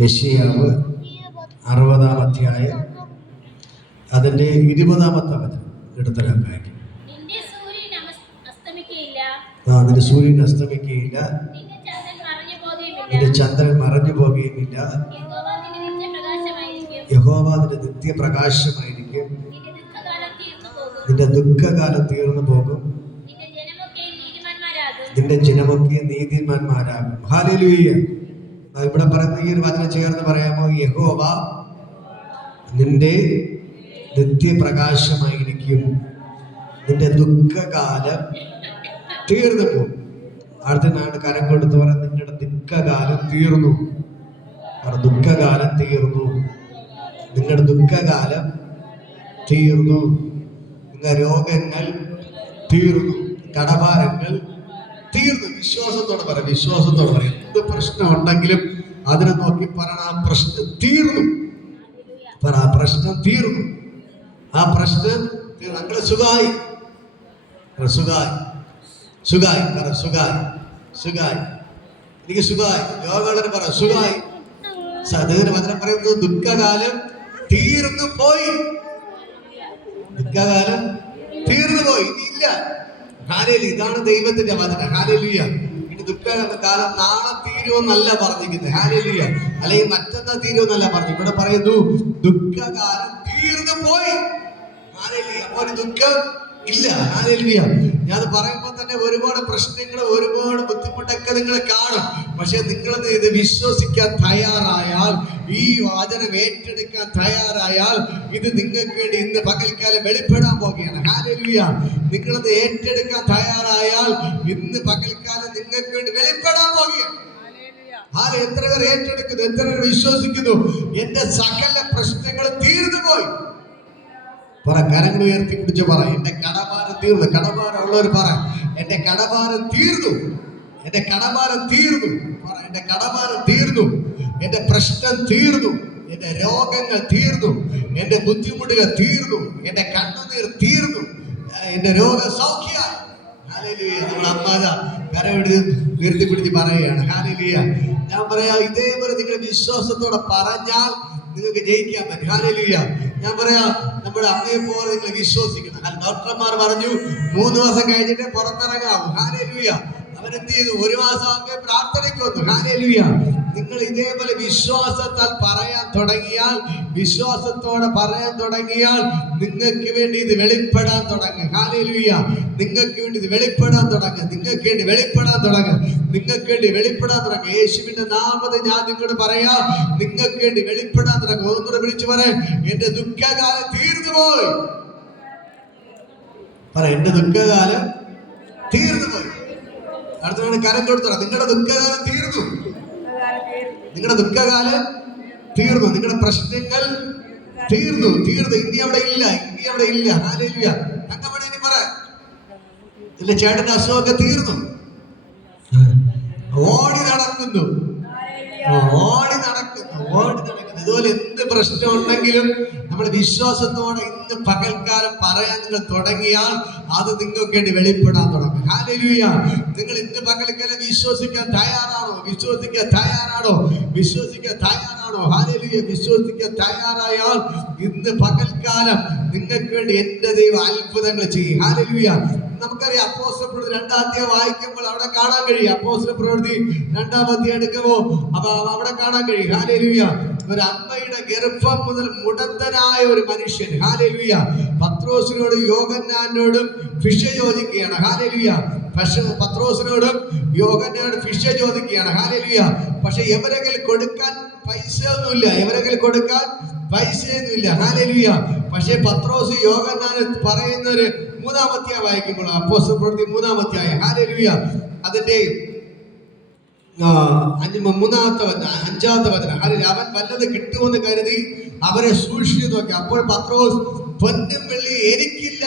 യെശയ്യാവ് 60-ാം അധ്യായം അതിന്റെ 20-ാമത്തെ വചനം എടുത്തരാൻ കഴിയും. നിന്റെ സൂര്യൻ അസ്തമിക്കുകയില്ല, നിന്റെ ചന്ദ്രൻ മറഞ്ഞു പോകുകയുമില്ല. യഹോവ നിന്റെ നിത്യപ്രകാശമായിരിക്കും. നിന്റെ ദുഃഖകാലം തീർന്നു പോകും. നിന്റെ ജനമൊക്കെ നീതിമാന്മാരാകും. ഹല്ലേലൂയ. ഇവിടെ പറയുന്ന ഈ ഒരു വചനം ചേർന്ന് പറയാമോ? യഹോവ നിന്റെ നിത്യപ്രകാശമായിരിക്കും. നിന്റെ ദുഃഖകാലം തീർന്നു പോകും. അടുത്ത നാട് കരം കൊടുത്ത് പറയാം, നിങ്ങളുടെ ദുഃഖകാലം തീർന്നു. ദുഃഖകാലം തീർന്നു. നിങ്ങളുടെ ദുഃഖകാലം തീർന്നു. നിങ്ങളുടെ രോഗങ്ങൾ തീർന്നു. കടഭാരങ്ങൾ തീർന്നു. വിശ്വാസത്തോടെ പറയാം, വിശ്വാസത്തോടെ പറയാം. എന്ത് പ്രശ്നം ഉണ്ടെങ്കിലും അതിനെ നോക്കി പറയണം, ആ പ്രശ്നം തീർന്നു. പറ, ആ പ്രശ്നം തീർന്നു. ആ പ്രശ്നം ഞങ്ങള് സുഖായി, സുഖായി, സുഖായി, സുഖായി, സുഖായി, എനിക്ക് സുഖായി. യോഗമുള്ളവർ പറ സുഖായി. സഹോദരൻ വചനം പറയുന്നത് ദുഃഖകാലം തീർന്നു പോയി. ദുഃഖകാലം തീർന്നു പോയി, ഇനിയില്ല. ഹല്ലേലൂയ. ഇതാണ് ദൈവത്തിന്റെ വചനം. ഹല്ലേലൂയ. ഇനി ദുഃഖകാലം നാളെ തീരുമെന്നല്ല പറഞ്ഞിരിക്കുന്നത്. ഹല്ലേലൂയ. അല്ലെങ്കിൽ മറ്റന്നാൾ തീരുമെന്നല്ല പറഞ്ഞു. ഇവിടെ പറയുന്നു ദുഃഖകാലം തീർന്നു പോയി. ഹല്ലേലൂയ. അപ്പോൾ ദുഃഖം ഇല്ല. ഹല്ലേലൂയ. ഞാൻ പറയുമ്പോൾ തന്നെ ഒരുപാട് പ്രശ്നങ്ങൾ, ഒരുപാട് ബുദ്ധിമുട്ടൊക്കെ നിങ്ങൾ കാണും. പക്ഷെ നിങ്ങൾ ഇത് വിശ്വസിക്കാൻ തയ്യാറായാൽ, ഈ വചനം ഏറ്റെടുക്കാൻ തയ്യാറായാൽ, ഇത് നിങ്ങൾക്ക് വേണ്ടി ഇന്ന് പകൽക്കാലം വെളിപ്പെടാൻ പോകുകയാണ്. ഹല്ലേലൂയ. നിങ്ങളത് ഏറ്റെടുക്കാൻ തയ്യാറായാൽ ഇന്ന് പകൽക്കാലം നിങ്ങൾക്ക് വേണ്ടി വെളിപ്പെടാൻ പോകുകയാണ്. എത്ര പേർ ഏറ്റെടുക്കുന്നു? എത്ര പേർ വിശ്വസിക്കുന്നു? എന്റെ സകല പ്രശ്നങ്ങൾ തീർന്നു പോയി. പറ, കരങ്ങൾ ഉയർത്തി പിടിച്ച് പറ, എന്റെ കടഭാരം തീർന്നു. കടഭാരം ഉള്ളവർ പറ, എന്റെ കടഭാരം തീർന്നു. എന്റെ കടഭാരം തീർന്നു. പറ, എന്റെ കടഭാരം തീർന്നു. എന്റെ പ്രശ്നം തീർന്നു. എന്റെ രോഗങ്ങൾ തീർന്നു. എന്റെ ബുദ്ധിമുട്ടുകൾ തീർന്നു. എന്റെ കണ്ണുനീർ തീർന്നു. എന്റെ രോഗസൗഖ്യം. ഹല്ലേലൂയ. നമ്മൾ അമ്മാത കരവിടി ഉയർത്തി പിടിച്ച് പറയുകയാണ്. ഹല്ലേലൂയ. ഞാൻ പറയാ, ഇതേപോലെ നിങ്ങൾ വിശ്വാസത്തോടെ പറഞ്ഞാൽ നിങ്ങൾക്ക് ജയിക്കാൻ പറ്റും. ഹല്ലേലൂയ. ഞാൻ പറയാ, നമ്മുടെ അമ്മയെ പോലെ നിങ്ങൾ വിശ്വസിക്കണം. ഡോക്ടർമാർ പറഞ്ഞു 3 ദിവസം കഴിഞ്ഞിട്ട് പുറത്തിറങ്ങാവൂ. ഹല്ലേലൂയ. അവരെന്ത് ചെയ്തു? 1 മാസം ആകുമ്പോൾ പ്രാർത്ഥനയ്ക്ക് വന്നു. ഹല്ലേലൂയ. നിങ്ങൾ ഇതേപോലെ വിശ്വാസത്താൽ പറയാൻ തുടങ്ങിയാൽ, വിശ്വാസത്തോടെ പറയാൻ തുടങ്ങിയാൽ നിങ്ങൾക്ക് വേണ്ടി ഇത് വെളിപ്പെടാൻ തുടങ്ങും. ഹല്ലേലൂയ. നിങ്ങൾക്ക് വേണ്ടി ഇത് വെളിപ്പെടാൻ തുടങ്ങും. നിങ്ങൾക്ക് വേണ്ടി വെളിപ്പെടാൻ തുടങ്ങും. നിങ്ങൾക്ക് വേണ്ടി വെളിപ്പെടാൻ തുടങ്ങും. യേശുവിന്റെ നാമത്തിൽ ഞാൻ നിങ്ങളോട് പറയാം, നിങ്ങൾക്ക് വേണ്ടി വെളിപ്പെടാൻ തുടങ്ങും. ഒന്നുകൂടെ വിളിച്ചു പറയാം, എന്റെ ദുഃഖകാലം തീർന്നു പോയി. പറ, എന്റെ ദുഃഖകാലം തീർന്നു പോയി. അടുത്താണ് കരം കൊടുത്തറ, നിങ്ങളുടെ ദുഃഖകാലം തീർന്നു. നിങ്ങളുടെ ദുഃഖകാലം തീർന്നു. നിങ്ങളുടെ പ്രശ്നങ്ങൾ തീർന്നു. തീർന്നു. ഇനി അവിടെ ഇല്ല. ഇനി അവിടെ ഇല്ല. ഹല്ലേലൂയ. തങ്കമണി ഇനി പറ, ഇല്ല, ചേട്ടന്റെ അസുഖമൊക്കെ തീർന്നു. ഓടി നടക്കുന്നു. ഓടി നടക്കുന്നു. ഓടി നടക്കുന്നു. ഇതുപോലെ എന്ത് പ്രശ്നം ഉണ്ടെങ്കിലും നമ്മൾ വിശ്വാസത്തോടെ ഇന്ന് പകൽക്കാലം പറയാൻ നിങ്ങൾ തുടങ്ങിയാൽ അത് നിങ്ങൾക്ക് വേണ്ടി വെളിപ്പെടാൻ തുടങ്ങും. ഹല്ലേലൂയ. നിങ്ങൾ ഇന്ന് പകൽക്കാലം വിശ്വസിക്കാൻ തയ്യാറാണോ? വിശ്വസിക്കാൻ തയ്യാറാണോ? വിശ്വസിക്കാൻ തയ്യാറാണോ? ഹല്ലേലൂയ. വിശ്വസിക്കാൻ തയ്യാറായാൽ ഇന്ന് പകൽക്കാലം നിങ്ങൾക്ക് വേണ്ടി എന്റെ ദൈവം അത്ഭുതങ്ങൾ ചെയ്യും. ഹല്ലേലൂയ. നമുക്കറിയാം, അപ്പോസ്തലപ്രവൃത്തി 2-ാം അധ്യായം വായിക്കുമ്പോൾ അവിടെ കാണാൻ കഴിയും. അപ്പോസ്തലപ്രവൃത്തി 2-ാം അധ്യായം എടുക്കുമോ അവിടെ കാണാൻ കഴിയും. ഹല്ലേലൂയ. ഒരു അമ്മയുടെ ഗർഭം മുതൽ മുടന്തനായ ഒരു മനുഷ്യൻ, ഹല്ലേലൂയ, പത്രോസിനോടും യോഹന്നാനോടും ഭിക്ഷ ചോദിക്കുകയാണ്. ഹല്ലേലൂയ. പക്ഷെ പത്രോസിനോടും യോഹന്നാനോടും ഭിക്ഷ ചോദിക്കുകയാണ്. ഹല്ലേലൂയ. പക്ഷെ ഇവരെങ്കിൽ കൊടുക്കാൻ പൈസ ഒന്നുമില്ല. ഇവരെങ്കിൽ കൊടുക്കാൻ പൈസയൊന്നുമില്ല. ഹല്ലേലൂയ. പക്ഷെ പത്രോസ് യോഹന്നാന് പറയുന്നൊരു 3-ാം അധ്യായം വായിക്കുമ്പോൾ, അപ്പോസ്തലപ്രവൃത്തി 3-ാം അധ്യായം, ഹല്ലേലൂയ, അതിന്റെ 5-ാമത്തെ വചനം. അവൻ വല്ലത് കിട്ടുമെന്ന് കരുതി അവരെ സൂക്ഷിച്ചു നോക്കി. അപ്പോൾ പത്രോസ്, പൊന്നും വെള്ളി എനിക്കില്ല,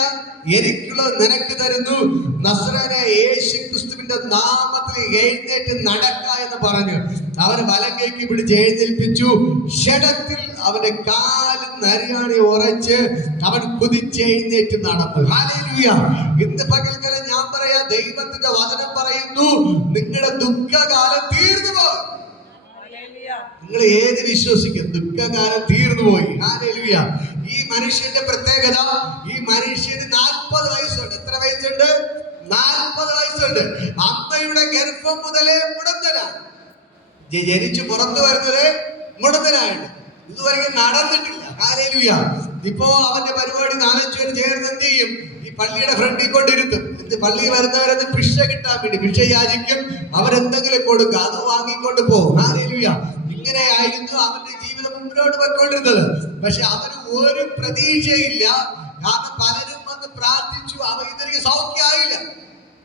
എനിക്കുള്ളത് നിനക്ക് തരുന്നു. നസ്രായനായ യേശു ക്രിസ്തുവിന്റെ നാമത്തിൽ എഴുന്നേറ്റ് നടക്ക എന്ന് പറഞ്ഞു അവന് വലം കൈക്ക് പിടിച്ച് എഴുന്നേൽപ്പിച്ചു. ക്ഷണത്തിൽ അവന്റെ കാലിൽ നരിയാണി ഉറച്ച് അവൻ കുതിച്ചെഴുന്നേറ്റ് നടന്നു. ഹല്ലേലൂയ. ഇന്ന് പകൽക്കാലം ഞാൻ പറയാ, ദൈവത്തിന്റെ വചനം പറയുന്നു, നിങ്ങളുടെ ദുഃഖകാലം തീർന്നു പോയി. നിങ്ങൾ ഏത് വിശ്വസിക്കും? ദുഃഖകാലം തീർന്നുപോയി. ഹല്ലേലൂയ. ഈ മനുഷ്യന്റെ പ്രത്യേകത, ഈ മനുഷ്യന് 40 വയസ്സുണ്ട്. എത്ര വയസ്സുണ്ട്? 40 വയസ്സുണ്ട്. അമ്മയുടെ ഗർഭം മുതലേ മുടന്തനാണ്. ജനിച്ചു പുറത്തു വരുന്നത് മുടന്തനായിട്ട് ഇതുവരെ നടന്നിട്ടില്ല. ഹല്ലേലൂയ. ഇപ്പോ അവന്റെ പരിപാടി 4-5 പേര് ചേർന്ന് എന്ത് ചെയ്യും? ഈ പള്ളിയുടെ ഫ്രണ്ടിൽ കൊണ്ടിരുത്തും. പള്ളി വരുന്നവരത് ഭിക്ഷ കിട്ടാൻ വേണ്ടി ഭിക്ഷ യാചിക്കും. അവരെന്തെങ്കിലും കൊടുക്കുക, അത് വാങ്ങിക്കൊണ്ട് പോകും. ഹല്ലേലൂയ. ഇങ്ങനെ ആയിരുന്നു അവന്റെ ജീവിതം മുന്നോട്ട് പോയിക്കൊണ്ടിരുന്നത്. പക്ഷെ അവന് ഒരു പ്രതീക്ഷയില്ല. കാരണം പലരും വന്ന് പ്രാർത്ഥിച്ചു, ഇതെനിക്ക് സൗഖ്യമായില്ല,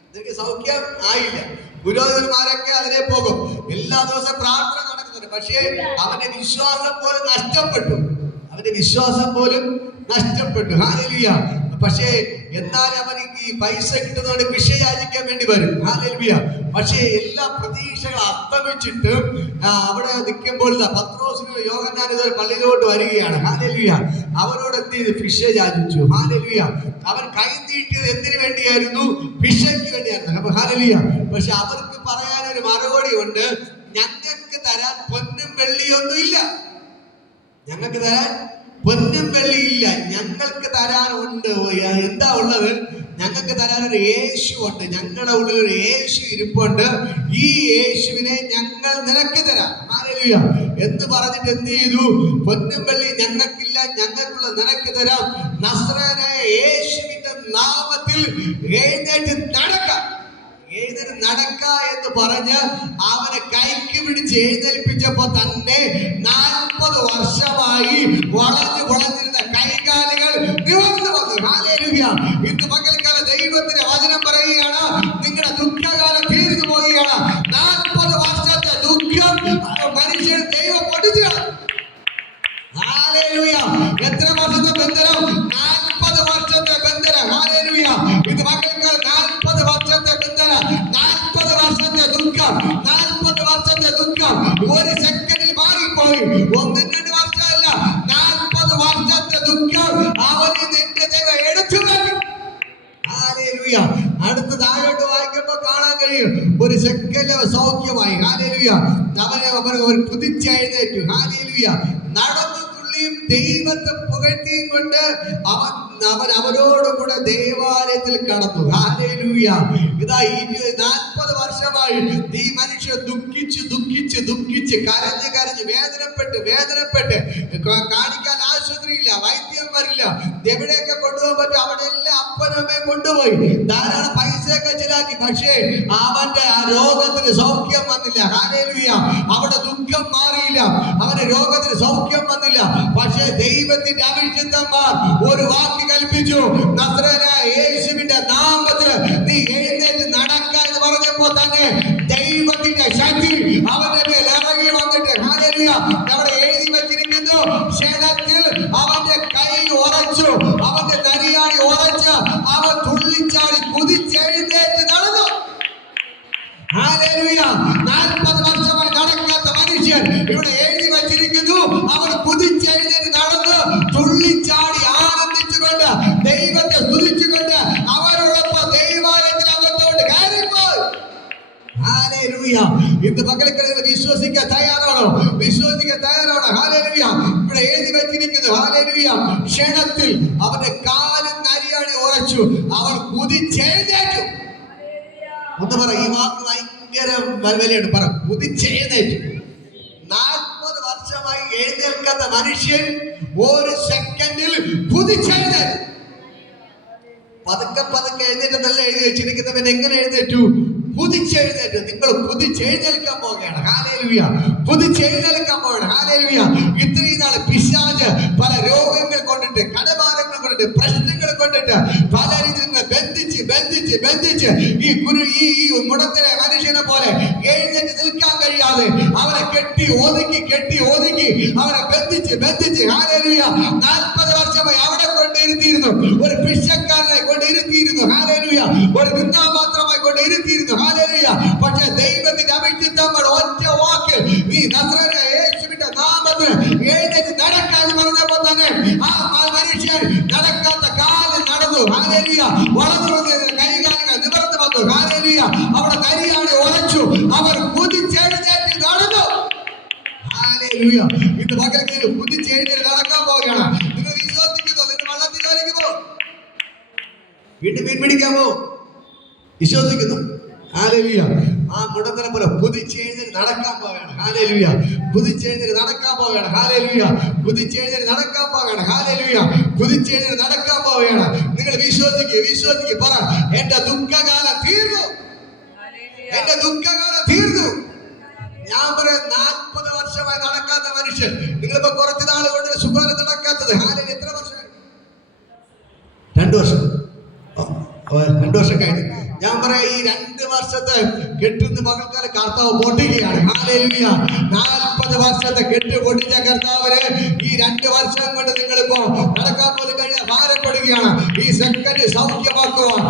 ഇതെനിക്ക് സൗഖ്യം ആയില്ല. പുരോഹിതന്മാരൊക്കെ അതിനെ പോകും. എല്ലാ ദിവസവും പ്രാർത്ഥന നടക്കുന്നുണ്ട്. പക്ഷേ അവന്റെ വിശ്വാസം പോലും നഷ്ടപ്പെട്ടു. അവന്റെ വിശ്വാസം പോലും നഷ്ടപ്പെട്ടു. ഹല്ലേലൂയ. പക്ഷേ എന്നാൽ അവന് ഈ പൈസ കിട്ടുന്നതുകൊണ്ട് ഭിക്ഷ യാചിക്കാൻ വേണ്ടി വരും. ഹല്ലേലൂയ. പക്ഷേ എല്ലാ പ്രതീക്ഷകളും അസ്തമിച്ചിട്ട് അവിടെ നിൽക്കുമ്പോൾ പത്രോസിനും യോഹന്നാനും ഇതുവരെ പള്ളിയിലോട്ട് വരികയാണ്. ഹല്ലേലൂയ. അവരോട് എന്ത് ചെയ്തു? ഭിക്ഷ യാചിച്ചു. ഹല്ലേലൂയ. അവൻ കൈ നീട്ടിയത് എന്തിനു വേണ്ടിയായിരുന്നു? ഭിക്ഷയ്ക്ക് വേണ്ടിയായിരുന്നു. അപ്പൊ ഹല്ലേലൂയ. പക്ഷെ അവർക്ക് പറയാനൊരു മറുപടി ഉണ്ട്. ഞങ്ങൾക്ക് തരാൻ പൊന്നും വെള്ളിയൊന്നും ഇല്ല. ഞങ്ങൾക്ക് തരാൻ പൊന്നും വെള്ളിയില്ല. ഞങ്ങൾക്ക് തരാനുണ്ട്. എന്താ ഉള്ളത്? ഞങ്ങൾക്ക് തരാൻ ഒരു യേശു ഉണ്ട്. ഞങ്ങളുടെ ഉള്ളിൽ ഒരു യേശു ഇരിപ്പുണ്ട്. ഈ യേശുവിനെ ഞങ്ങൾ നിനക്ക് തരാം. ഹല്ലേലൂയ. എന്ന് പറഞ്ഞിട്ട് എന്ത് ചെയ്തു? പൊന്നും വെള്ളി ഞങ്ങൾക്കില്ല, ഞങ്ങൾക്കുള്ള നിനക്ക് തരാം. നസ്രയനായ യേശുവിന്റെ നാമത്തിൽ എഴുന്നേറ്റ് നടക്കാം, എഴുന്നേറ്റ് നടക്ക എന്ന് പറഞ്ഞ് അവനെ കൈക്ക് പിടിച്ച് എഴുന്നേൽപ്പിച്ചപ്പോ തന്നെ 40 വർഷമായി വളഞ്ഞിരുന്ന കൈകാലുകൾ നിവർന്നു വന്നു. ഹല്ലേലൂയ. ഇന്ന് പകൽക്കാലം ദൈവത്തിന്റെ വചനം പറയുകയാണ്, നിങ്ങളുടെ ദുഃഖകാലം തീർന്നു പോവുകയാണ്. 40 വർഷത്തെ ദുഃഖം മനുഷ്യൻ ദൈവം പൊടിച്ചാണ്. ഹല്ലേലൂയ. എത്ര വർഷത്തെ ബന്ധനം? 40 വർഷത്തെ ബന്ധനം. ഹല്ലേലൂയ. ഇത് പകൽക്കാലം 40 വർഷത്തെ ബന്ധനം, 40 വർഷത്തെ ദുഃഖം, 40 വർഷത്തെ ദുഃഖം ഒരു സെക്കൻഡിൽ മാറിപ്പോയി. 1-2 വർഷമല്ല, 40 വർഷത്തെ ദുഃഖം അവന് നിന്റെ ദൈവം എടുത്തു മാറ്റി. ഹല്ലേലൂയ. അടുത്ത താഴോട്ട് വായിക്കുമ്പോ കാണാൻ കഴിയും, ഒരു സെക്കൻഡ് സൗഖ്യമായി. ഹല്ലേലൂയ. അവൻ കുതിച്ചെഴുന്നേറ്റു. ഹല്ലേലൂയ. നടന്നു തുള്ളിയും ദൈവത്തെ പുകഴ്ത്തിയും കൊണ്ട് അവൻ അവരോടുകൂടെ ദേവാലയത്തിൽ കടന്നു. ഹല്ലേലൂയ. ഇതാ 40 വർഷമായി ഈ മനുഷ്യൻ ദുഃഖിച്ച് കരഞ്ഞ് വേദനപ്പെട്ട് കാണിക്കാൻ ആശുപത്രിയില്ല, വൈദ്യം വരില്ല, എവിടെയൊക്കെ കൊണ്ടുപോകാൻ പറ്റും അവിടെ എല്ലാം അപ്പനമ്മയെ കൊണ്ടുപോയി, ധാരാളം പൈസയൊക്കെ ചിലാക്കി. പക്ഷേ അവന്റെ ആ രോഗത്തിന് സൗഖ്യം വന്നില്ല. ഹല്ലേലൂയ. അവിടെ ദുഃഖം മാറിയില്ല, അവന്റെ രോഗത്തിന് സൗഖ്യം വന്നില്ല. പക്ഷേ ദൈവത്തിന്റെ അഭിഷിക്തന്മാർ ഒരു വാക്ക് കൽപ്പിച്ചു, നസ്രയനായ യേശുവിന്റെ നാമത്തിൽ നീ എഴുന്നേറ്റ് നടക്ക എന്ന് പറഞ്ഞപ്പോ തന്നെ ദൈവത്തിന്റെ ശക്തി അവന്റെ മേൽ ഇറങ്ങി വന്നിട്ട്, ഹല്ലേലൂയ, അവിടെ എഴുതി വെച്ചിരിക്കുന്നു, ക്ഷണത്തിൽ അവന്റെ കൈ ഉറച്ചു, അവന്റെ നരിയാണി ഉറച്ച് അവൻ തുള്ളിച്ചാടി കുതിച്ചെഴുന്നേറ്റ് നടന്നു. ഹല്ലേലൂയ. 40 വർഷമായി നടക്കാത്ത മനുഷ്യൻ ഇവിടെ എഴുതി വെച്ചിരിക്കുന്നു, അവൻ കുതിച്ചെഴുന്നേറ്റ് നടന്ന് തുള്ളിച്ചാടി ആനന്ദിച്ചുകൊണ്ട് ദൈവത്തെ സ്തുതിച്ചുകൊണ്ട് അവരോടൊപ്പം ദൈവാലയത്തിൽ അകത്തോട്ട് കയറിപ്പോയി. ഹല്ലേലൂയ. ഇന്ന് പകൽക്കാലം വിശ്വസിക്കാൻ തയ്യാറാണോ? വിശ്വസിക്കാൻ തയ്യാറാണോ? ഹല്ലേലൂയ. ഇവിടെ എഴുതി വെച്ചിരിക്കുന്നു, ഹല്ലേലൂയ, ക്ഷണത്തിൽ അവന്റെ കാലിൽ നരിയാണി ഉറച്ചു, അവൻ കുതിച്ചെഴുന്നേറ്റു. ഒന്ന് പറ, ഈ വാക്ക് ഭയങ്കര വിലയാണ്. പറ, കുതിച്ചെഴുന്നേറ്റു. 40 വർഷമായി എഴുന്നേൽക്കാത്ത മനുഷ്യൻ ഒരു സെക്കൻഡിൽ കുതിച്ചെഴുന്നേറ്റു. പതുക്കെ എഴുന്നേറ്റെന്നല്ല എഴുതി വെച്ചിരിക്കുന്നവൻ എങ്ങനെ എഴുന്നേറ്റു? കുതിച്ചെഴുന്നേറ്റു. നിങ്ങൾ കുതിച്ചെഴുന്നേൽക്കാൻ പോവുകയാണ്. ഹല്ലേലൂയ. കുതിച്ചെഴുന്നേൽക്കാൻ പോവുകയാണ്. ഹല്ലേലൂയ. ഇത്രയും നാൾ പിശാച് പല രോഗങ്ങൾ കൊണ്ടിട്ട്, കടഭാരങ്ങൾ കൊണ്ടിട്ട്, പ്രശ്നങ്ങൾ കൊണ്ടിട്ട് പല രീതിയിൽ ബന്ധിച്ച് ഈ മുടത്തിലെ മനുഷ്യനെ പോലെ എഴുന്നേറ്റ് നിൽക്കാൻ കഴിയാതെ അവനെ കെട്ടി ഒതുക്കി അവനെ ബന്ധിച്ച് ഹല്ലേലൂയ 40 വർഷമായി അവിടെ കൊണ്ടിരുത്തിയിരുന്നു. ഒരു ഭിക്ഷക്കാരനെ കൊണ്ടിരുത്തിയിരുന്നു. ഹല്ലേലൂയ. ഒരു നിന്ദാപാത്രമായി കൊണ്ടിരുത്തിയിരുന്നു. ഹല്ലേലൂയ. പക്ഷേ ദൈവത്തിന്റെ അഭിഷിക്തന്മാർ ഒറ്റ വാക്ക്, ഈ നസ്രയനായ യേശുവിന്റെ നാമത്തിൽ എഴുന്നേറ്റ് നടക്കാൻ പറഞ്ഞപ്പോൾ തന്നെ ആ മനുഷ്യൻ നടക്കാത്ത കാലിൽ നടന്നു. ഹല്ലേലൂയ. വളർന്നു വന്ന കൈകാലുകൾ നിവർന്നു വന്നു. ഹല്ലേലൂയ. അവിടെ നരിയാണി ഉറച്ചു, അവർ കുതിച്ചെഴുന്നേറ്റ് നടന്നു. ഹല്ലേലൂയ. ഇന്ന് പകൽ കുതിച്ചെഴുന്നേറ്റ് നടക്കാൻ പോവുകയാണ്. നിങ്ങൾ വിശ്വസിക്കുന്നു? നിങ്ങൾ വള്ളത്തിൽ ജോലിക്ക് പോകും, വീണ്ടും മീൻ പിടിക്കാൻ പോകും. വിശ്വസിക്കുന്നു? ഹല്ലേലൂയ. ആ മുടന്തനെ പോലെ കുതിച്ചെഴുന്നേറ്റ് നടക്കാൻ പോവുകയാണ്. ഹല്ലേലൂയ. കുതിച്ചെഴുന്നേറ്റ് നടക്കാൻ പോവുകയാണ്. ഹല്ലേലൂയ. കുതിച്ചെഴുന്നേറ്റ് നടക്കാൻ പോവുകയാണ്. ഹല്ലേലൂയ. കുതിച്ചെഴുന്നേറ്റ് നടക്കാൻ പോവുകയാണ്. നിങ്ങൾ വിശ്വസിക്കുക. പറ, എന്റെ ദുഃഖകാലം തീർന്നു. എന്റെ ദുഃഖകാലം തീർന്നു. ഞാൻ പറയാം, 40 വർഷമായി നടക്കാത്ത മനുഷ്യൻ, നിങ്ങളിപ്പോ കുറച്ച് നാൾ കൊണ്ട് സുഖം നടക്കാത്തത്. ഹാലയിൽ എത്ര വർഷമായി? 2 വർഷം. 2 വർഷം കഴിഞ്ഞു. ഞാൻ പറയാം, ഈ 2 വർഷത്തെ കെട്ടുന്ന പകൽക്കാലം കർത്താവ് പൊട്ടിക്കുകയാണ്. ഹല്ലേലൂയ. 40 വർഷത്തെ കെട്ട് പൊട്ടിച്ച കർത്താവിന് ഈ 2 വർഷം കൊണ്ട് നിങ്ങളിപ്പോ നടക്കാൻ പോലും കഴിഞ്ഞാൽ ഭാരപ്പെടുകയാണ്. ഈ സെക്കൻഡ് സൗഖ്യമാക്കുവാൻ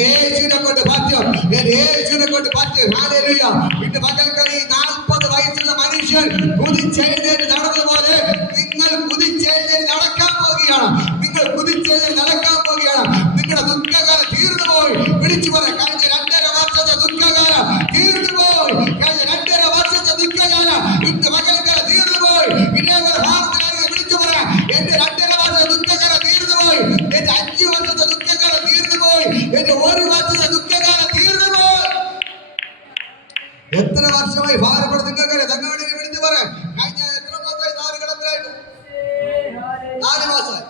യേശുവിനെ കൊണ്ട് പറ്റും. യേശുവിനെ കൊണ്ട് പറ്റും. ഹല്ലേലൂയ. ഇന്ന് പകൽക്കാലം ഈ 40 വയസ്സുള്ള മനുഷ്യൻ കുതിച്ചെഴുന്നേറ്റ് നടന്നതുപോലെ നിങ്ങൾ കുതിച്ചെഴുന്നേറ്റ് നടക്കാൻ പോവുകയാണ്. നിങ്ങൾ കുതിച്ചെഴുന്നേറ്റ് നടക്കാൻ പോവുകയാണ്. നിങ്ങളുടെ ദുഃഖകാലം തീർന്നു പോയി. വിളിച്ചു പറ, കഴിഞ്ഞ 2.5 വർഷത്തെ ദുഃഖകാലം തീർന്നു പോയി. കഴിഞ്ഞ 2.5 വർഷത്തെ ദുഃഖകാലം ഇന്ന് പകൽക്കാലം തീർന്നു പോയി. ഇതേപോലെ ഭാരതക്കാരെ വിളിച്ചു പറ, എന്റെ 2.5 വർഷത്തെ ദുഃഖകാലം തീർന്നു പോയി. എന്റെ 5 വർഷത്തെ ദുഃഖകാലം തീർന്നു പോയി. എന്റെ 1 വർഷത്തെ ദുഃഖകാലം തീർന്നു പോയി. എത്ര വർഷമായി ഭാരപ്പെടുന്ന നിങ്ങൾക്ക് തങ്ങളുടെ വിളിച്ചു പറ, കഴിഞ്ഞ എത്ര മാസമായി? 4 കിടപ്പിലായിട്ട് 4 മാസമായി.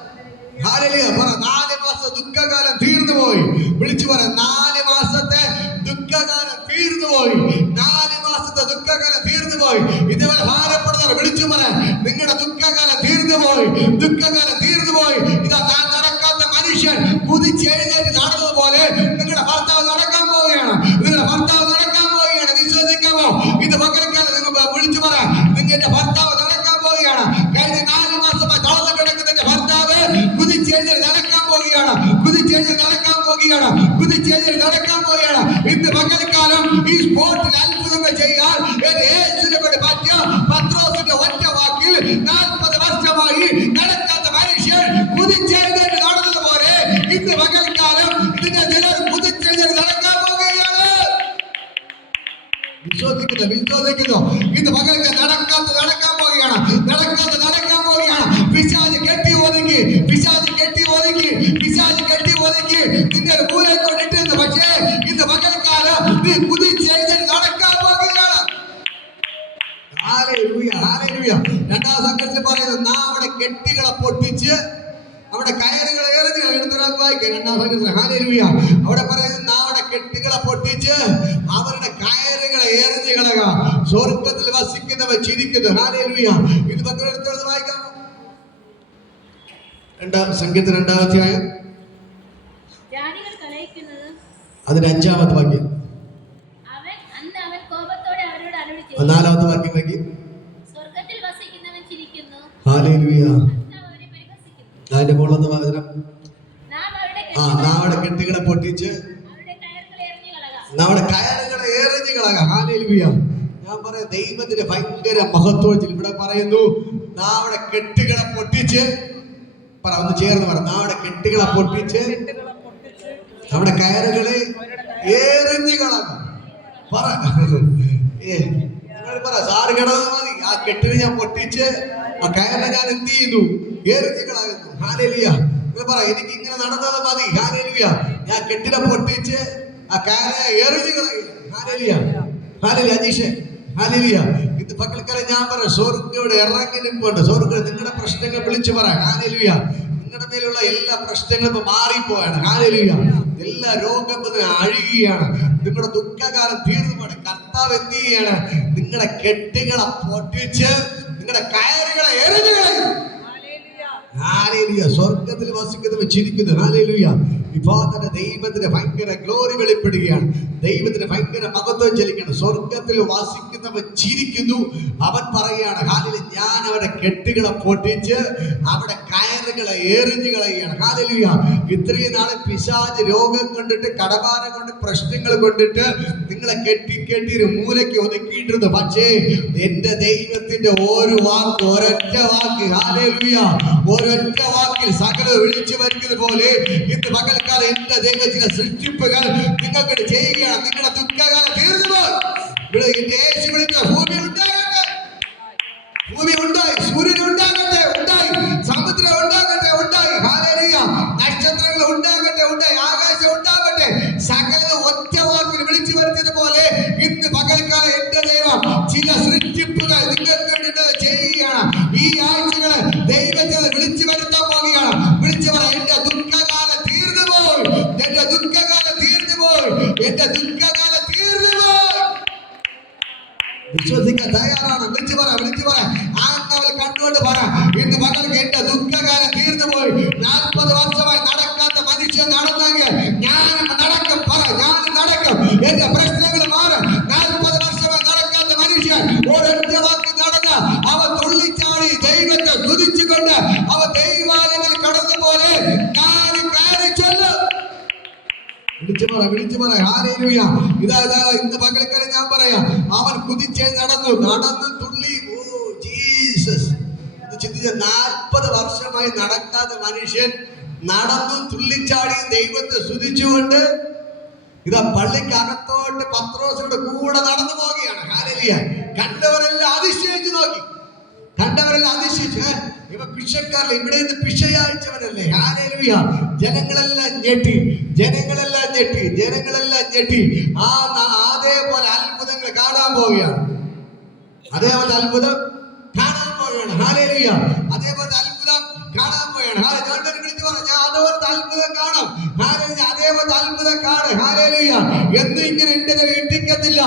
ഹല്ലേലൂയ. പറ, 4 മാസത്തെ ദുഃഖകാലം തീർന്നു പോയി. വിളിച്ചു പറ, 4 മാസത്തെ ദുഃഖകാലം തീർന്നു പോയി. 4 മാസത്തെ ദുഃഖകാലം തീർന്നു പോയി. ഇതേപോലെ ഭാരപ്പെടുന്നവർ വിളിച്ചു പറ, നിങ്ങളുടെ ദുഃഖകാലം തീർന്നു പോയി. ദുഃഖകാലം തീർന്നു പോയി. ഇതാ, താൻ നടക്കാത്ത മനുഷ്യൻ കുതിച്ചെഴുന്നേറ്റ് നടന്നതുപോലെ നിങ്ങളുടെ ഭർത്താവ് നടക്കാൻ പോവുകയാണ്. നിങ്ങളുടെ ഭർത്താവ് നടക്കാൻ പോവുകയാണ്. വിശ്വസിക്കാമോ? ഇത് പകൽക്കാലം നിങ്ങൾ വിളിച്ചു പറ, നിങ്ങളുടെ ഭർത്താവ് നടക്കാൻ പോവുകയാണ്. കഴിഞ്ഞ 4 മാസമായി തളർന്നു കിടക്കുന്ന ഭർത്താവ് കുതിച്ചെഴുന്നേറ്റ് നടക്കാൻ പോവുകയാണ്. കുതിച്ചെഴുന്നേറ്റ് നടക്കാൻ പോവുകയാണ്. കുതിച്ചെഴുന്നേറ്റ് നടക്കാൻ പോവുകയാണ്. ഇന്ന് പകൽക്കാലം ഈ സ്പോട്ടിൽ അത്ഭുതങ്ങൾ ചെയ്യാൻ യേശുവിനെ കൊണ്ട് പറ്റിയ പത്രോസിന്റെ ഒറ്റ വാക്കിൽ 40 വർഷമായി നടക്കാത്ത മനുഷ്യൻ കുതിച്ചെഴുന്നേറ്റ് നടന്നതുപോലെ ഇന്ന് പകൽക്കാലം ഇതിന്റെ ചിലർ കുതിച്ചെഴുന്നേറ്റ് നടക്കാൻ പോവുകയാണ്. വിശ്വസിക്കുന്നു? ഇന്ന് പകൽക്കാലം നടക്കാൻ പോവുകയാണ്. നടക്കാൻ പോവുകയാണ്. പിശാച് കെട്ടി ഒതുക്കി. നിന്റെ ഒരു മൂലം കൊണ്ടിട്ടിരുന്നു. പക്ഷേ ഇന്ന് പകൽക്കാലം നീ കുതിച്ചെഴുന്നേറ്റ് നടക്കാൻ പോവുകയാണ്. ഹല്ലേലൂയ. ഹല്ലേലൂയ. 2ാം സംഘത്തിൽ പറയുന്നത്, നാം അവിടെ കെട്ടികളെ പൊട്ടിച്ച് അവിടെ കയറുകളെ എറിഞ്ഞ് എടുത്തൊരാൾക്ക് വായിക്കാം. 2ാം സംഘത്തിൽ. ഹല്ലേലൂയ. അവിടെ പറയുന്നത്, നാം അവിടെ കെട്ടികളെ പൊട്ടിച്ച് അവരുടെ കയറുകളെ എറിഞ്ഞ് കളക. സ്വർഗത്തിൽ വസിക്കുന്നവർ ചിരിക്കുന്നു. ഹല്ലേലൂയ. ഇത് പത്രോസ് വായിക്കാം. 2ാം സംഘത്തിൽ 2ാം അധ്യായം അതിന് 5ാമത്തെ വാക്യം. 4ാമത്തെ വാക്യം വായിക്കും. ഹല്ലേലൂയ. അതിന്റെ മുകളിലൊന്ന് വചനം. നാവിടെ കെട്ടുകളെ പൊട്ടിച്ച് നമ്മുടെ കയറുകളെ എറിഞ്ഞു കളക. ഹല്ലേലൂയ. ഞാൻ പറയാം, ദൈവത്തിന്റെ ഭയങ്കര മഹത്വത്തിൽ ഇവിടെ പറയുന്നു, നാവിടെ കെട്ടുകളെ പൊട്ടിച്ച് പറ, ഒന്ന് ചേർന്ന് പറ, നാവിടെ കെട്ടുകളെ പൊട്ടിച്ച് നമ്മുടെ കയറുകളെ എറിഞ്ഞു കളക. പറ, പറ, സാറ് കിടന്നത് മതി. ആ കെട്ടിന് ഞാൻ പൊട്ടിച്ച് ആ കയറിനെ ഞാൻ എന്ത് ചെയ്യുന്നു? എറിഞ്ഞു കളയുന്നു. ഹല്ലേലൂയ. പറ, എനിക്ക് ഇങ്ങനെ നടന്നത് മതി. ഹല്ലേലൂയ. ഞാൻ കെട്ടിനെ പൊട്ടിച്ച് ആ കയറെ എറിഞ്ഞു കളയുന്നു. ഹല്ലേലൂയ. ഹല്ലേലൂയ. അജീഷേ, ഹല്ലേലൂയ. ഇത് പകൽക്കാലം ഞാൻ പറയാം, സ്വർഗ്ഗം ഇറങ്ങി നിൽപ്പുണ്ട്. സ്വർഗ്ഗം നിങ്ങളുടെ പ്രശ്നങ്ങൾ വിളിച്ചു പറ. ഹല്ലേലൂയ. നിങ്ങളുടെ മേലുള്ള എല്ലാ പ്രശ്നങ്ങളും ഇപ്പൊ മാറിപ്പോയാണ്. ഹല്ലേലൂയ. എല്ലാ രോഗം അഴുകുകയാണ്. നിങ്ങളുടെ ദുഃഖകാലം തീർന്നുമാണ്. കർത്താവ് എന്ത് ചെയ്യാണ്? നിങ്ങളുടെ കെട്ടുകളെ പൊട്ടിച്ച് നിങ്ങളുടെ കയറുകളെ എറിഞ്ഞു കളയും. ഹല്ലേലൂയ. സ്വർഗ്ഗത്തിൽ വസിക്കുന്നവർ ചിരിക്കുന്നു. ഹല്ലേലൂയ. ഇപ്പോ തന്നെ ദൈവത്തിന്റെ ഭയങ്കര ഗ്ലോറി വെളിപ്പെടുകയാണ്. ദൈവത്തിന്റെ ഭയങ്കര മഹത്വം ചലിക്കണം. സ്വർഗ്ഗത്തിൽ വസിക്കുന്നവൻ ചിരിക്കുന്നു. അവൻ പറയുകയാണ്, ഹല്ലേലൂയ, ഞാൻ അവരുടെ കെട്ടുകളെ പൊട്ടിച്ച് അവിടെ കയറുകളെ എറിഞ്ഞു കളയുകയാണ്. ഹല്ലേലൂയ. ഇത്രയും നാളെ പിശാച് രോഗം കൊണ്ടിട്ട്, കടഭാരം കൊണ്ട്, പ്രശ്നങ്ങൾ കൊണ്ടിട്ട് നിങ്ങളെ കെട്ടി ഒരു മൂലയ്ക്ക് ഒതുക്കിയിട്ടിരുന്നു. പക്ഷേ എന്റെ ദൈവത്തിന്റെ ഒരു വാക്ക്, ഒരൊറ്റ വാക്ക്, ഹല്ലേലൂയ, ഒരൊറ്റ വാക്കിൽ സകല വിളിച്ചു വരുന്നത് പോലെ ഇന്ന് പകൽക്കാലം എന്റെ ദൈവത്തിന്റെ സൃഷ്ടിപ്പുകൾ നിങ്ങൾക്ക് ചെയ്യുകയാണ്. നിങ്ങളുടെ ദുഃഖകാലം തീർന്നു പോയി. യേശു വിളിച്ച ഭൂമി ഉണ്ടാകട്ടെ. ഭൂമി ഉണ്ടായി, സൂര്യൻ ഉണ്ടാകട്ടെ, ഉണ്ടായി. സമുദ്രം ഉണ്ടാകട്ടെ, ഉണ്ടായി. ഹല്ലേലൂയ. നക്ഷത്രങ്ങൾ ഉണ്ടാകട്ടെ, ഉണ്ടായി. ആകാശം ഉണ്ടാകട്ടെ. സകലത ഒറ്റ വാക്കിൽ വിളിച്ചു വരുത്തിയതുപോലെ ഇന്ന് പകൽക്കാലം എന്റെ ദൈവം ചില സൃഷ്ടിപ്പുകൾ നിങ്ങൾക്ക് വേണ്ടി ചെയ്യുകയാണ്. ഈ ആഴ്ചകള് ദൈവത്തെ വിളിച്ചു വരുത്താൻ പോവുകയാണ്. വിളിച്ചു പറ, എന്റെ ദുഃഖകാലം തീർന്നു പോയി, എന്റെ ദുഃഖകാലം തീർന്നു പോയി, എന്റെ ദുഃഖകാലം തീർന്നു പോയി. വിശ്വസിക്കാൻ തയ്യാറാണ്? വിളിച്ചു പറ, വിളിച്ചു പറ. ആത്മാവിൽ കണ്ടുകൊണ്ട് പറ, ഇന്ന് മകൾക്ക് എന്റെ ദുഃഖകാലം തീർന്നു പോയി. 40 വർഷമായി നടക്കാത്ത മനുഷ്യൻ നടന്നെങ്കിൽ ഞാൻ നടക്കും. പറ, ഞാൻ നടക്കും. എന്റെ പ്രശ്നങ്ങൾ മാറും. 40 വർഷമായി നടക്കാത്ത മനുഷ്യൻ ഒരൊറ്റ വാക്ക് നടന്ന അവൻ തുള്ളിച്ചാടി ദൈവത്തെ സ്തുതിച്ചുകൊണ്ട് അവൻ ദൈവാലയത്തിൽ കടന്നു പോലെ ഞാൻ കയറി ചെല്ലും. വിളിച്ചു പറ, വിളിച്ചു പറ. ഹല്ലേലൂയ. ഇതാ ഇന്ന് പകൽക്കാലം ഞാൻ പറയാം, അവൻ കുതിച്ചേ നടന്നു, നടന്നു തുള്ളി. Oh Jesus. ചിന്തിച്ച 40 വർഷമായി നടക്കാത്ത മനുഷ്യൻ നടന്നു തുള്ളിച്ചാടി ദൈവത്തെ സ്തുതിച്ചുകൊണ്ട് ഇതാ പള്ളിക്കകത്തോട്ട് പത്രോസിന്റെ കൂടെ നടന്നു പോവുകയാണ്. ഹല്ലേലൂയ. കണ്ടവരെല്ലാം അതിശയിച്ചു നോക്കി, കണ്ടവരെല്ലാം അതിശയിച്ചു. ഇവ പിശക്കാരല്ല, ഇവിടെ നിന്ന് പിശയച്ചവനല്ലേ. ഹല്ലേലൂയ. ജനങ്ങളെല്ലാം ഞെട്ടി, ജനങ്ങളെല്ലാം ഞെട്ടി, ജനങ്ങളെല്ലാം ഞെട്ടി. അതേപോലെ അത്ഭുതങ്ങൾ കാണാൻ പോവുകയാണ്. അതേപോലെ അത്ഭുതം കാണാൻ പോവുകയാണ്. ഹല്ലേലൂയ. അതേപോലെ അത്ഭുതം കാണാൻ പോവുകയാണ്. വിളിച്ചു പറഞ്ഞു, അതേപോലത്തെ അത്ഭുതം കാണാം. അതേപോലത്തെ അത്ഭുതം കാണും. ഹല്ലേലൂയ. എന്ന് ഇങ്ങനെ എന്റെ ഇട്ടിക്കത്തില്ല.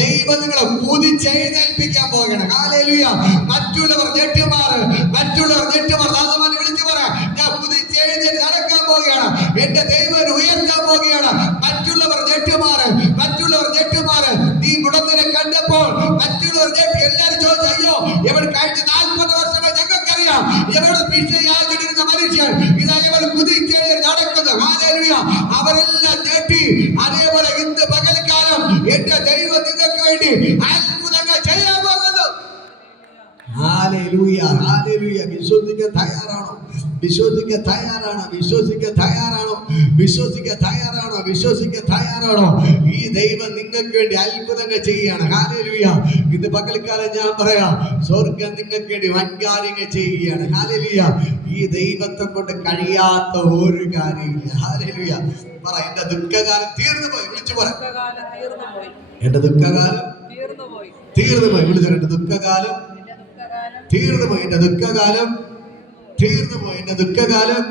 ദൈവം നിങ്ങളെ കുതിച്ചെഴുന്നേൽപ്പിക്കാൻ പോവുകയാണ്. ഹല്ലേലൂയ. മറ്റുള്ളവർ ഞെട്ടിമാറ്, മറ്റുള്ളവർ ഞെട്ടിമാർ. ദാസമാരെ വിളിച്ചു പറ, ഞാൻ കുതിച്ചെഴുന്നേറ്റ് നടക്കാൻ പോവുകയാണ്. എന്റെ ദൈവം ഉയർത്താൻ പോവുകയാണ്. മറ്റുള്ളവർ ഞെട്ടിമാറ്, മറ്റുള്ളവർ ഞെട്ടിമാറ്. നീ മുടത്തിനെ കണ്ടപ്പോൾ മറ്റുള്ളവർ ഞെട്ടി. എല്ലാവരും ചോദിച്ചു, അയ്യോ എവിടെ കഴിഞ്ഞ 40 വർഷമായി ഞങ്ങൾക്കറിയാം എവിടെ പിശയാചിരുന്ന മനുഷ്യൻ ഇതാ ഇവർ കുതിച്ചെഴുന്നേറ്റ് നടക്കുന്നു. ഹല്ലേലൂയ. അവരെല്ലാം ഞെട്ടി. അതേപോലെ ഇന്ന് പകൽക്കാലം എന്റെ ദൈവം നിങ്ങൾക്ക് വേണ്ടി അത്ഭുതങ്ങൾ ചെയ്യാൻ പോകുന്നു. Hallelujah, hallelujah. വിശ്വസിക്കാൻ തയ്യാറാണോ? വിശ്വസിക്കാൻ തയ്യാറാണോ? വിശ്വസിക്കാൻ തയ്യാറാണോ? വിശ്വസിക്കാൻ തയ്യാറാണോ? വിശ്വസിക്കാൻ തയ്യാറാണോ? ഈ ദൈവം നിങ്ങൾക്ക് വേണ്ടി അത്ഭുതങ്ങൾ ചെയ്യുകയാണ്. ഹല്ലേലൂയ. ഇന്ന് പകൽക്കാലം ഞാൻ പറയാം, സ്വർഗം നിങ്ങൾക്ക് വേണ്ടി വൻകാര്യങ്ങൾ ചെയ്യുകയാണ്. ഹല്ലേലൂയ. ഈ ദൈവത്തെ കൊണ്ട് കഴിയാത്ത ഒരു കാര്യമില്ല. ഹല്ലേലൂയ. പറ, എന്റെ ദുഃഖകാലം തീർന്നു പോയി. വിളിച്ചു പറ, എന്റെ ദുഃഖകാലം തീർന്നു പോയി. വിളിച്ചു, എന്റെ ദുഃഖകാലം തീർന്നു പോയി. എന്റെ ദുഃഖകാലം തീർന്നു പോയി. എന്റെ ദുഃഖകാലം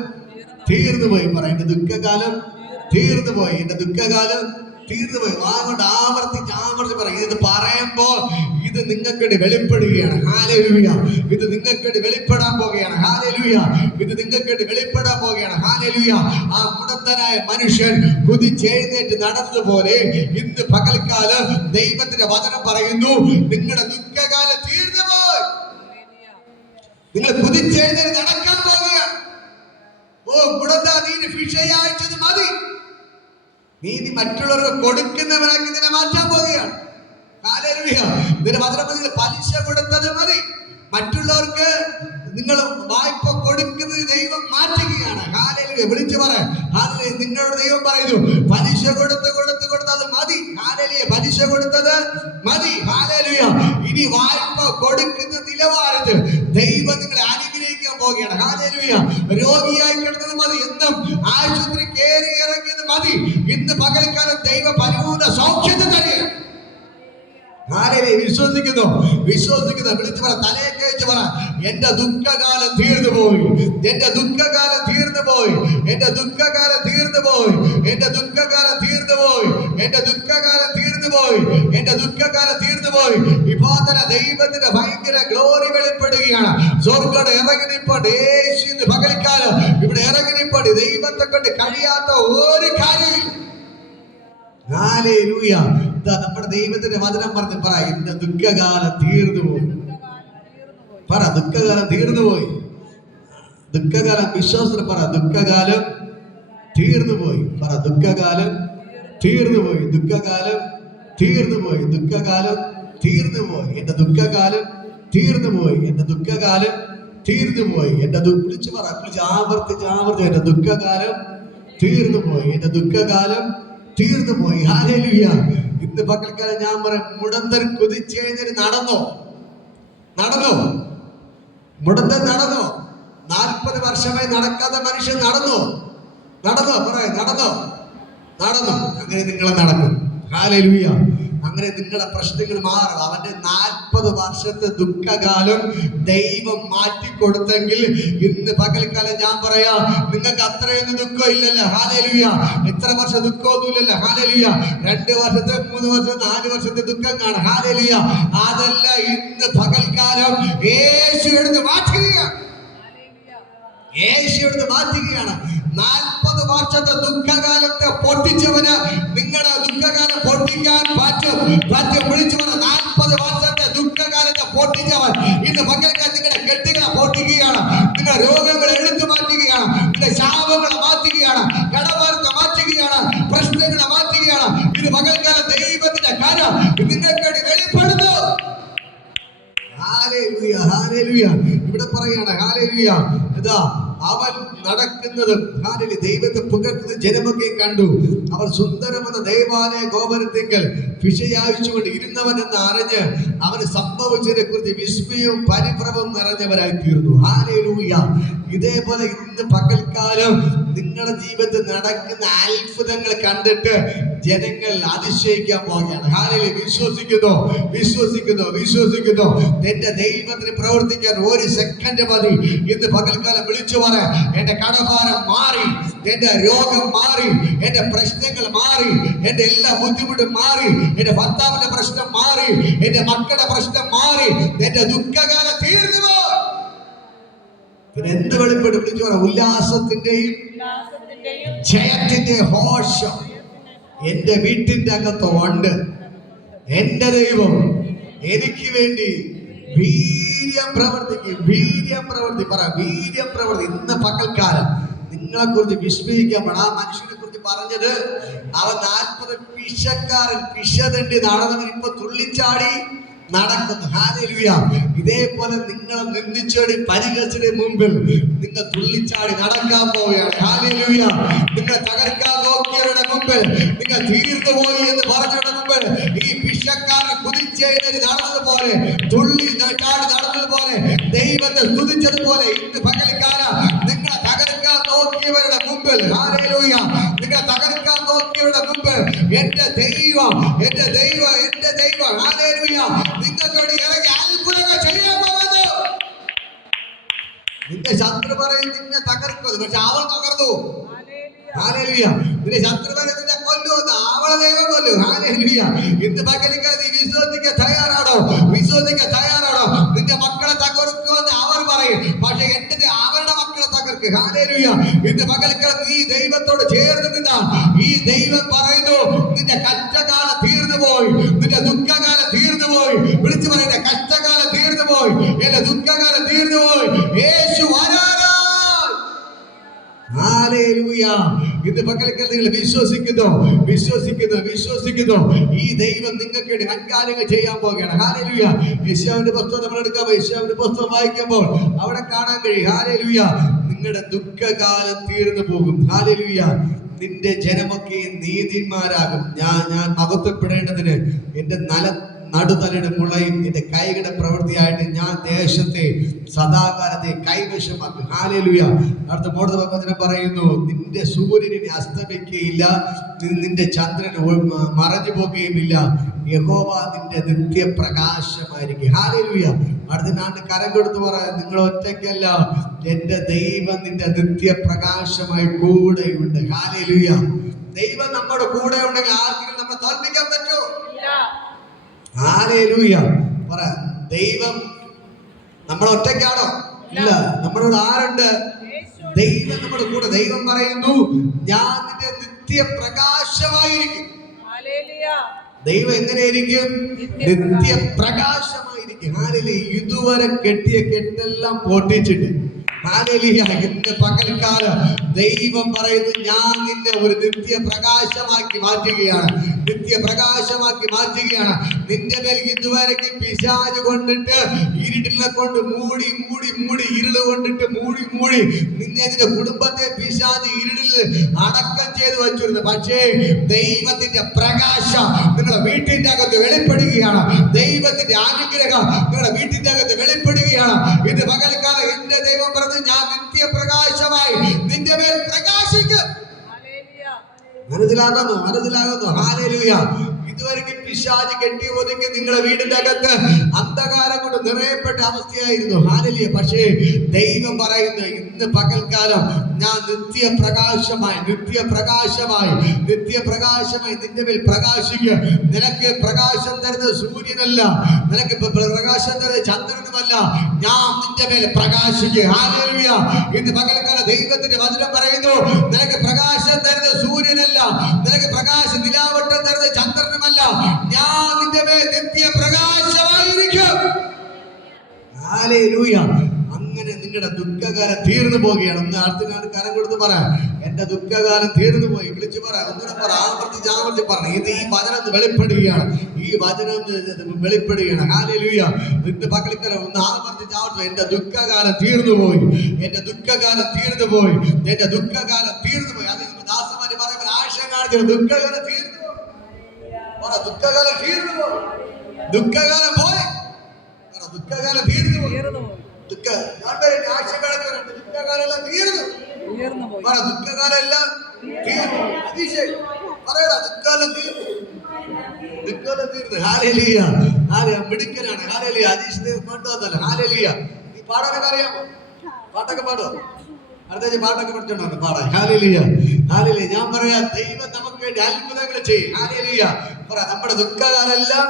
തീർന്നു പോയി. പറ, എന്റെ ദുഃഖകാലം തീർന്നു പോയി. എന്റെ ദുഃഖകാലം തീർന്നു പോയി. വാങ്ങോട്ട് ആവർത്തിച്ച് ആവർത്തിച്ച് പറയും. ഇത് പറയുമ്പോൾ ഇത് നിങ്ങൾക്ക് വേണ്ടി വെളിപ്പെടുകയാണ്. ഹല്ലേലൂയ. ഇത് നിങ്ങൾക്ക് വേണ്ടി വെളിപ്പെടാൻ പോകുകയാണ്. ഹല്ലേലൂയ. ഇത് നിങ്ങൾക്ക് വേണ്ടി വെളിപ്പെടാൻ പോകുകയാണ്. ഹല്ലേലൂയ. ആ മുടന്തനായ മനുഷ്യൻ കുതിച്ചെഴുന്നേറ്റ് നടന്നതുപോലെ ഇന്ന് പകൽക്കാലം ദൈവത്തിന്റെ വചനം പറയുന്നു, നിങ്ങളുടെ ദുഃഖകാലം തീർന്നു പോയി. നിങ്ങൾ കുതിച്ചെഴുന്നേറ്റ് നടക്കാൻ പോവുകയാണ്. ഓ മുടന്ത, നീ ഭിക്ഷയച്ചത് മതി. നീതി മറ്റുള്ളവർക്ക് കൊടുക്കുന്നവനാക്കി നിന്നെ മാറ്റാൻ പോവുകയാണ്. ഹല്ലേലൂയ. നിന്റെ വചനത്തിൽ പലിശ കൊടുത്തത് മതി. മറ്റുള്ളവർക്ക് നിങ്ങൾ വായ്പ കൊടുക്കുന്നത് ദൈവം മാറ്റുകയാണ്. ഹല്ലേലൂയ. വിളിച്ചു പറ, ഹല്ലേലൂയ. നിങ്ങളുടെ ദൈവം പറയുന്നു, പലിശ കൊടുത്ത് കൊടുത്ത് കൊടുത്തത് മതി. ഹല്ലേലൂയ. പലിശ കൊടുത്തത് മതി. ഹല്ലേലൂയ. ഇനി വായ്പ കൊടുക്കുന്ന നിലവാരത്തിൽ ദൈവം നിങ്ങളെ അനുഗ്രഹിക്കാൻ പോവുകയാണ്. ഹല്ലേലൂയ. രോഗിയായി കിടന്നത് മതി, എന്നും ആശുപത്രി കയറി ഇറങ്ങിയത് മതി. ഇന്ന് പകൽക്കാലം ദൈവ പരിപൂർണ്ണ സൗഖ്യത്തെ തരികയാണ്. വിശ്വസിക്കുന്നു, വിശ്വസിക്കുന്നു. വിളിച്ചു പറ, തലയെ കഴിച്ച് പറ, എന്റെ ദുഃഖകാലം തീർന്നു പോയി. എന്റെ ദുഃഖകാലം തീർന്നു പോയി. എന്റെ ദുഃഖകാലം തീർന്നു പോയി. എന്റെ ദുഃഖകാലം തീർന്നു പോയി. എന്റെ ദുഃഖകാലം തീർന്നു പോയി. എന്റെ ദുഃഖകാലം തീർന്നു പോയി. വിഭാതന ദൈവത്തിന്റെ ഭയങ്കര ഗ്ലോറി വെളിപ്പെടുകയാണ്. സ്വർഗ്ഗം ഇറങ്ങി നിൽപ്പണ്ട്. യേശുവിന്റെ പകൽക്കാലം ഇവിടെ ഇറങ്ങി നിൽപ്പണ്ട്. ദൈവത്തെ കൊണ്ട് കഴിയാത്ത ഒരു കാര്യമില്ല. ഹല്ലേലൂയ. നമ്മുടെ ദൈവത്തിന്റെ വചനം പറഞ്ഞ് പറ, എന്റെ ദുഃഖകാലം തീർന്നു പോയി. പറ, ദുഃഖകാലം തീർന്നു പോയി. ദുഃഖകാലം വിശ്വാസത്തിൽ പറ, ദുഃഖകാലം തീർന്നു പോയി. പറ, ദുഃഖകാലം തീർന്നു പോയി. ദുഃഖകാലം തീർന്നു പോയി. ദുഃഖകാലം തീർന്നു പോയി. എന്റെ ദുഃഖകാലം തീർന്നു പോയി. എന്റെ ദുഃഖകാലം തീർന്നു പോയി. എന്റെ വിളിച്ചു പറ, വിളിച്ച് ആവർത്തിച്ച് ആവർത്തിച്ച്, എന്റെ ദുഃഖകാലം തീർന്നു പോയി. എന്റെ ദുഃഖകാലം തീർന്നു പോയി. ഹല്ലേലൂയ. ഇന്ന് പകൽക്കാലം ഞാൻ പറയാം, മുടന്തൻ കുതിച്ചെഴുന്നേറ്റ് നടന്നോ? നടന്നോ? മുടന്തൻ നടന്നു. 40 വർഷമായി നടക്കാത്ത മനുഷ്യൻ നടന്നു. പറയാ നടന്നു. അങ്ങനെ നിങ്ങൾ നടക്കും. ഹല്ലേലൂയ. അങ്ങനെ നിങ്ങളുടെ പ്രശ്നങ്ങൾ മാറും. അവന്റെ 40 വർഷത്തെ ദുഃഖകാലം ദൈവം മാറ്റിക്കൊടുത്തെങ്കിൽ ഇന്ന് പകൽക്കാലം ഞാൻ പറയാ, നിങ്ങൾക്ക് അത്രയൊന്നും ദുഃഖം ഇല്ലല്ലോ. ഹല്ലേലൂയ. എത്ര വർഷം ദുഃഖമൊന്നുമില്ലല്ലോ. ഹല്ലേലൂയ. 2 വർഷത്തെ 3 വർഷം 4 വർഷത്തെ ദുഃഖം കാണും. ഹല്ലേലൂയ. അതല്ല, ഇന്ന് പകൽക്കാലം യേശു എടുത്ത് മാറ്റുകയാണ്. 40 വർഷത്തെ ദുഃഖകാലത്തെ പൊട്ടിച്ചവന് നിങ്ങളുടെ ദുഃഖകാലം പൊട്ടിക്കാൻ പറ്റും. വിളിച്ചവന് 40 വർഷത്തെ ദുഃഖകാലത്തെ പൊട്ടിച്ചവൻ ഇന്ന് പകൽക്കാലം നിങ്ങളുടെ കെട്ടുകളെ പൊട്ടിക്കുകയാണ്. നിങ്ങളുടെ രോഗങ്ങളെ എടുത്തു മാറ്റുകയാണ്. നിങ്ങളുടെ ശാപങ്ങളെ മാറ്റുകയാണ്. കടഭാരത്തെ മാറ്റുകയാണ്. പ്രശ്നങ്ങളെ മാറ്റുകയാണ്. ഇത് പകൽക്കാലം ദൈവത്തിന്റെ കാര്യം നിങ്ങൾക്ക് വേണ്ടി വെളിപ്പെടുന്നു. ഹല്ലേലൂയ. ഇവിടെ പറയാണ് ഹല്ലേലൂയ. ഇതാ അവൻ നടക്കുന്നതും ദൈവത്തെ പുകഴ്ത്തുന്ന ജനമൊക്കെ കണ്ടു. അവർ സുന്ദരമെന്ന ദേവാലയ ഗോപുരത്തിങ്കൽ വിഷയായിച്ചുകൊണ്ട് ഇരുന്നവൻ എന്ന് അറിഞ്ഞ് അവന് സംഭവിച്ചതിനെ കുറിച്ച് വിസ്മയവും പരിഭ്രമവും നിറഞ്ഞവരായി തീർന്നു. ഹല്ലേലൂയ. ഇതേപോലെ ഇന്ന് പകൽക്കാലം നിങ്ങളുടെ ജീവിതത്തിൽ നടക്കുന്ന അത്ഭുതങ്ങൾ കണ്ടിട്ട് ജനങ്ങൾ അതിശയിക്കാൻ പോകുകയാണ്. ഹല്ലേലൂയ. വിശ്വസിക്കുന്നു. എന്റെ ദൈവത്തിന് പ്രവർത്തിക്കാൻ 1 സെക്കൻഡ് മതി. ഇന്ന് പകൽക്കാലം വിളിച്ചു പറ, എന്റെ കടഭാരം മാറി, എന്റെ രോഗം മാറി, എന്റെ പ്രശ്നങ്ങൾ മാറി, എന്റെ എല്ലാ ബുദ്ധിമുട്ടും മാറി, എന്റെ ഭർത്താവിന്റെ പ്രശ്നം മാറി, എന്റെ മക്കളുടെ പ്രശ്നം മാറി, എന്റെ ദുഃഖകാലം തീർന്നു. പിന്നെ എന്ത് വെളിപ്പെട്ട് വിളിച്ചു പറ, ഉല്ലാസത്തിന്റെയും ജയത്തിന്റെ ഘോഷം എന്റെ വീട്ടിന്റെ അകത്ത് ഉണ്ട്. എന്റെ ദൈവം എനിക്ക് വേണ്ടി വീര്യം പ്രവർത്തി പറ, വീര്യം പ്രവർത്തി. ഇന്ന് പകൽക്കാലം നിങ്ങളെ കുറിച്ച് വിസ്മയിക്കാൻ. ആ മനുഷ്യനെ കുറിച്ച് പറഞ്ഞത്, അവൻ 40 പിശക്കാരൻ പിശതണ്ടി നടന്നവൻ ഇപ്പൊ തുള്ളിച്ചാടി നടക്കുന്നു. ഹല്ലേലൂയ. ഇതേപോലെ നിങ്ങളെ നിന്ദിച്ചടി പരിഹസിയുടെ മുമ്പിൽ നിങ്ങൾ തുള്ളിച്ചാടി നടക്കാൻ പോവുകയാണ്. ഹല്ലേലൂയ. നിങ്ങൾ തകർക്കാൻ നോക്കിയവരുടെ മുമ്പിൽ, നിങ്ങൾ തീർന്നു പോയി എന്ന് പറഞ്ഞവരുടെ മുമ്പിൽ ഈ പിശക്കാരൻ കുതിച്ചെഴുന്നേറ്റ് നടന്നതുപോലെ, തുള്ളി ചാടി നടന്നതുപോലെ, ദൈവത്തെ സ്തുതിച്ചതുപോലെ ഇന്ന് പകൽക്കാലം നിങ്ങളെ തകർക്കാൻ നോക്കിയവരുടെ മുമ്പിൽ, ഹല്ലേലൂയ, നിങ്ങളെ തകർക്കാൻ നോക്കിയവരുടെ മുമ്പിൽ എന്റെ ദൈവം ഹല്ലേലൂയ നിങ്ങൾക്ക് വേണ്ടി ഇറങ്ങി അത്ഭുതങ്ങൾ ചെയ്യാൻ പോകുന്നു. നിന്റെ ശത്രു പറയും നിന്നെ തകർക്കുന്നത്, പക്ഷെ അവൾ തകർന്നു. ഹല്ലേലൂയ. നിന്റെ ശത്രു പറയും നിന്നെ കൊല്ലുമെന്ന്, അവളെ ദൈവം കൊല്ലു. ഹല്ലേലൂയ. ഇന്ന് പകലിക്കാൻ നീ വിശ്വസിക്കാൻ തയ്യാറാണോ? നിന്റെ മക്കളെ തകർക്കുമെന്ന് അവർ പറയും, പക്ഷെ എന്റെ അവരുടെ മക്കളെ തകർക്ക്. ഹല്ലേലൂയ. ഇന്ന് പകലിക്കാൻ നീ ദൈവത്തോട് ചേർന്ന് നിന്നാൽ ഈ ദൈവം പറയുന്നു, നിന്റെ കഷ്ടകാലം തീർന്നു പോയി, നിന്റെ ദുഃഖകാലം തീർന്നു പോയി. വിളിച്ചു പറയുന്ന കഷ്ടകാലം തീർന്നു പോയി, എന്റെ ദുഃഖകാലം തീർന്നു പോയി. യേശു വരാനായി. ഹല്ലേലൂയ. ഇന്ന് പകൽക്കാലം നിങ്ങൾ വിശ്വസിക്കുന്നു. ഈ ദൈവം നിങ്ങൾക്ക് വേണ്ടി അത്കാര്യങ്ങൾ ചെയ്യാൻ പോകുകയാണ്. ഹല്ലേലൂയ. യെശയ്യാവിന്റെ പുസ്തകം നമ്മൾ എടുക്കാം. യെശയ്യാവിന്റെ പുസ്തകം വായിക്കുമ്പോൾ അവിടെ കാണാൻ കഴിയും. ഹല്ലേലൂയ. നിങ്ങളുടെ ദുഃഖകാലം തീർന്നു പോകും. ഹല്ലേലൂയ. നിന്റെ ജനമൊക്കെ നീതിന്മാരാകും. ഞാൻ മഹത്വപ്പെടേണ്ടതിന് എന്റെ നടുതലയുടെ മുളയും എന്റെ കൈകളുടെ പ്രവൃത്തിയായിട്ട് ഞാൻ ദേശത്തെ സദാകാലത്തെ കൈവശമാക്കും. ഹല്ലേലൂയ. അടുത്ത മോടുന്ന വചനം പറയുന്നു, നിന്റെ സൂര്യനെ അസ്തമിക്കുകയില്ല, നിന്റെ ചന്ദ്രൻ മറഞ്ഞു പോകുകയുമില്ല. യഹോവ നിന്റെ നിത്യപ്രകാശമായിരിക്കും. ഹല്ലേലൂയ. അടുത്ത ഞാൻ കരം കൊടുത്ത് പറയാം, നിങ്ങൾ ഒറ്റയ്ക്കല്ല, എന്റെ ദൈവം നിന്റെ നിത്യപ്രകാശമായി കൂടെയുണ്ട്. ഹല്ലേലൂയ. ദൈവം നമ്മുടെ കൂടെ ഉണ്ടെങ്കിൽ ആർക്കെങ്കിലും നമ്മളെ തോൽപ്പിക്കാൻ പറ്റുമോ? ഹല്ലേലൂയ. പറ, ദൈവം നമ്മൾ ഒറ്റയ്ക്കാണോ? ഇല്ല. നമ്മളോട് ആരുണ്ട്? ദൈവം നമ്മുടെ കൂടെ. ദൈവം പറയുന്നു, ഞാൻ നിന്റെ നിത്യപ്രകാശമായിരിക്കും. ദൈവം എങ്ങനെയായിരിക്കും? നിത്യപ്രകാശമായിരിക്കും. ഹല്ലേലൂയ. ഇതുവരെ കെട്ടിയ കെട്ടെല്ലാം പൊട്ടിച്ചിട്ട്, ഹല്ലേലൂയ, ഇന്ന് പകൽക്കാലം ദൈവം പറയുന്നു, ഞാൻ നിന്നെ ഒരു നിത്യപ്രകാശമാക്കി മാറ്റുകയാണ്. നിന്റെ മേൽ ഇതുവരെയ്ക്ക് പിശാച് കൊണ്ടിട്ട് ഇരുട്ടിനെ കൊണ്ട് മൂടി ഇരുള് കൊണ്ടിട്ട് മൂടി നിന്നെ നിന്റെ കുടുംബത്തെ പിശാച് ഇരുളിൽ അടക്കം ചെയ്ത് വെച്ചിരുന്നു. പക്ഷേ ദൈവത്തിന്റെ പ്രകാശം നിങ്ങളുടെ വീട്ടിന്റെ അകത്ത് വെളിപ്പെടുകയാണ്. ദൈവത്തിന്റെ അനുഗ്രഹം നിങ്ങളുടെ വീട്ടിന്റെ അകത്ത് വെളിപ്പെടുകയാണ്. ഇത് പകൽക്കാലം എന്റെ ദൈവം പറഞ്ഞു, ഞാൻ നിത്യപ്രകാശമായി നിന്റെ മേൽ പ്രകാശിക്കും. മനസ്സിലാകുന്നു. ഹല്ലേലൂയ. ഇതുവരെയും പിശാച് കെട്ടി ഒതുക്കി നിങ്ങളുടെ വീടിന്റെ അകത്ത് അന്ധകാരം കൊണ്ട് നിറയപ്പെട്ട അവസ്ഥയായിരുന്നു. ഹല്ലേലൂയ. പക്ഷേ ദൈവം പറയുന്നു, ഇന്ന് പകൽക്കാലം ഞാൻ നിത്യപ്രകാശമായി നിന്റെ മേൽ പ്രകാശിക്കും. നിനക്ക് പ്രകാശം തരുന്നത് സൂര്യനല്ല, നിനക്ക് പ്രകാശം തരുന്നത് ചന്ദ്രനുമല്ല, ഞാൻ നിന്റെ മേൽ പ്രകാശിക്കും. ഹല്ലേലൂയ. ഇന്ന് പകൽക്കാലം ദൈവത്തിന്റെ വചനം പറയുന്നു, നിനക്ക് പ്രകാശം തരുന്നത് സൂര്യനല്ല, നിനക്ക് പ്രകാശം നിലാവട്ടം തരുന്നത് ചന്ദ്രനുമല്ല, ഞാൻ നിന്റെ മേൽ നിത്യപ്രകാശമായിരിക്കും. ഹല്ലേലൂയ. അങ്ങനെ നിങ്ങളുടെ ദുഃഖകാലം തീർന്നു പോവുകയാണ്. ഒന്ന് അടുത്തിനാണ് കരം കൊടുത്ത് പറ, എന്റെ ദുഃഖകാലം തീർന്നു പോയി. വിളിച്ചു പറ, ഒന്നിനെ പറ, ആവർത്തിച്ച് പറഞ്ഞു. ഇത് ഈ വചനം വെളിപ്പെടുകയാണ്, ഹല്ലേലൂയ. ഇന്ന് പകൽക്കാലം ഒന്ന് ആവർത്തിച്ച്, എന്റെ ദുഃഖകാലം തീർന്നു പോയി, എന്റെ ദുഃഖകാലം തീർന്നു പോയി, എന്റെ ദുഃഖകാലം തീർന്നു പോയി. അത് ദാസന്മാര് പറയുമ്പോൾ ആശ കാണിച്ചു, ദുഃഖകാലം തീർന്നു പോയി, ദുഃഖകാലം തീർന്നു പോയി, ദുഃഖകാലം പോയി, ദുഃഖകാലം തീർന്നു പോയി. ദുഃഖകാലെല്ലാം തീർന്നു. ദുഃഖകാലം എല്ലാം തീർന്നു. ദുഃഖകാലം തീർന്നു. ഹല്ലേലൂയ. മിടുക്കനാണ്. ഹല്ലേലൂയ. അതീഷിനെ കൊണ്ടുവന്നല്ല. ഹല്ലേലൂയ. ഈ പാടാനൊക്കെ അറിയാമോ? പാട്ടൊക്കെ പാടുമോ? അടുത്ത പാട്ടൊക്കെ പഠിച്ചോണ്ടാണ് പാടാൻ. ഹല്ലേലൂയ. ഹല്ലേലൂയ. ഞാൻ പറയാം, ദൈവം നമുക്ക് വേണ്ടി അത്ഭുതങ്ങൾ ചെയ്യും. ഹല്ലേലൂയ. പറ, നമ്മുടെ ദുഃഖകാലം എല്ലാം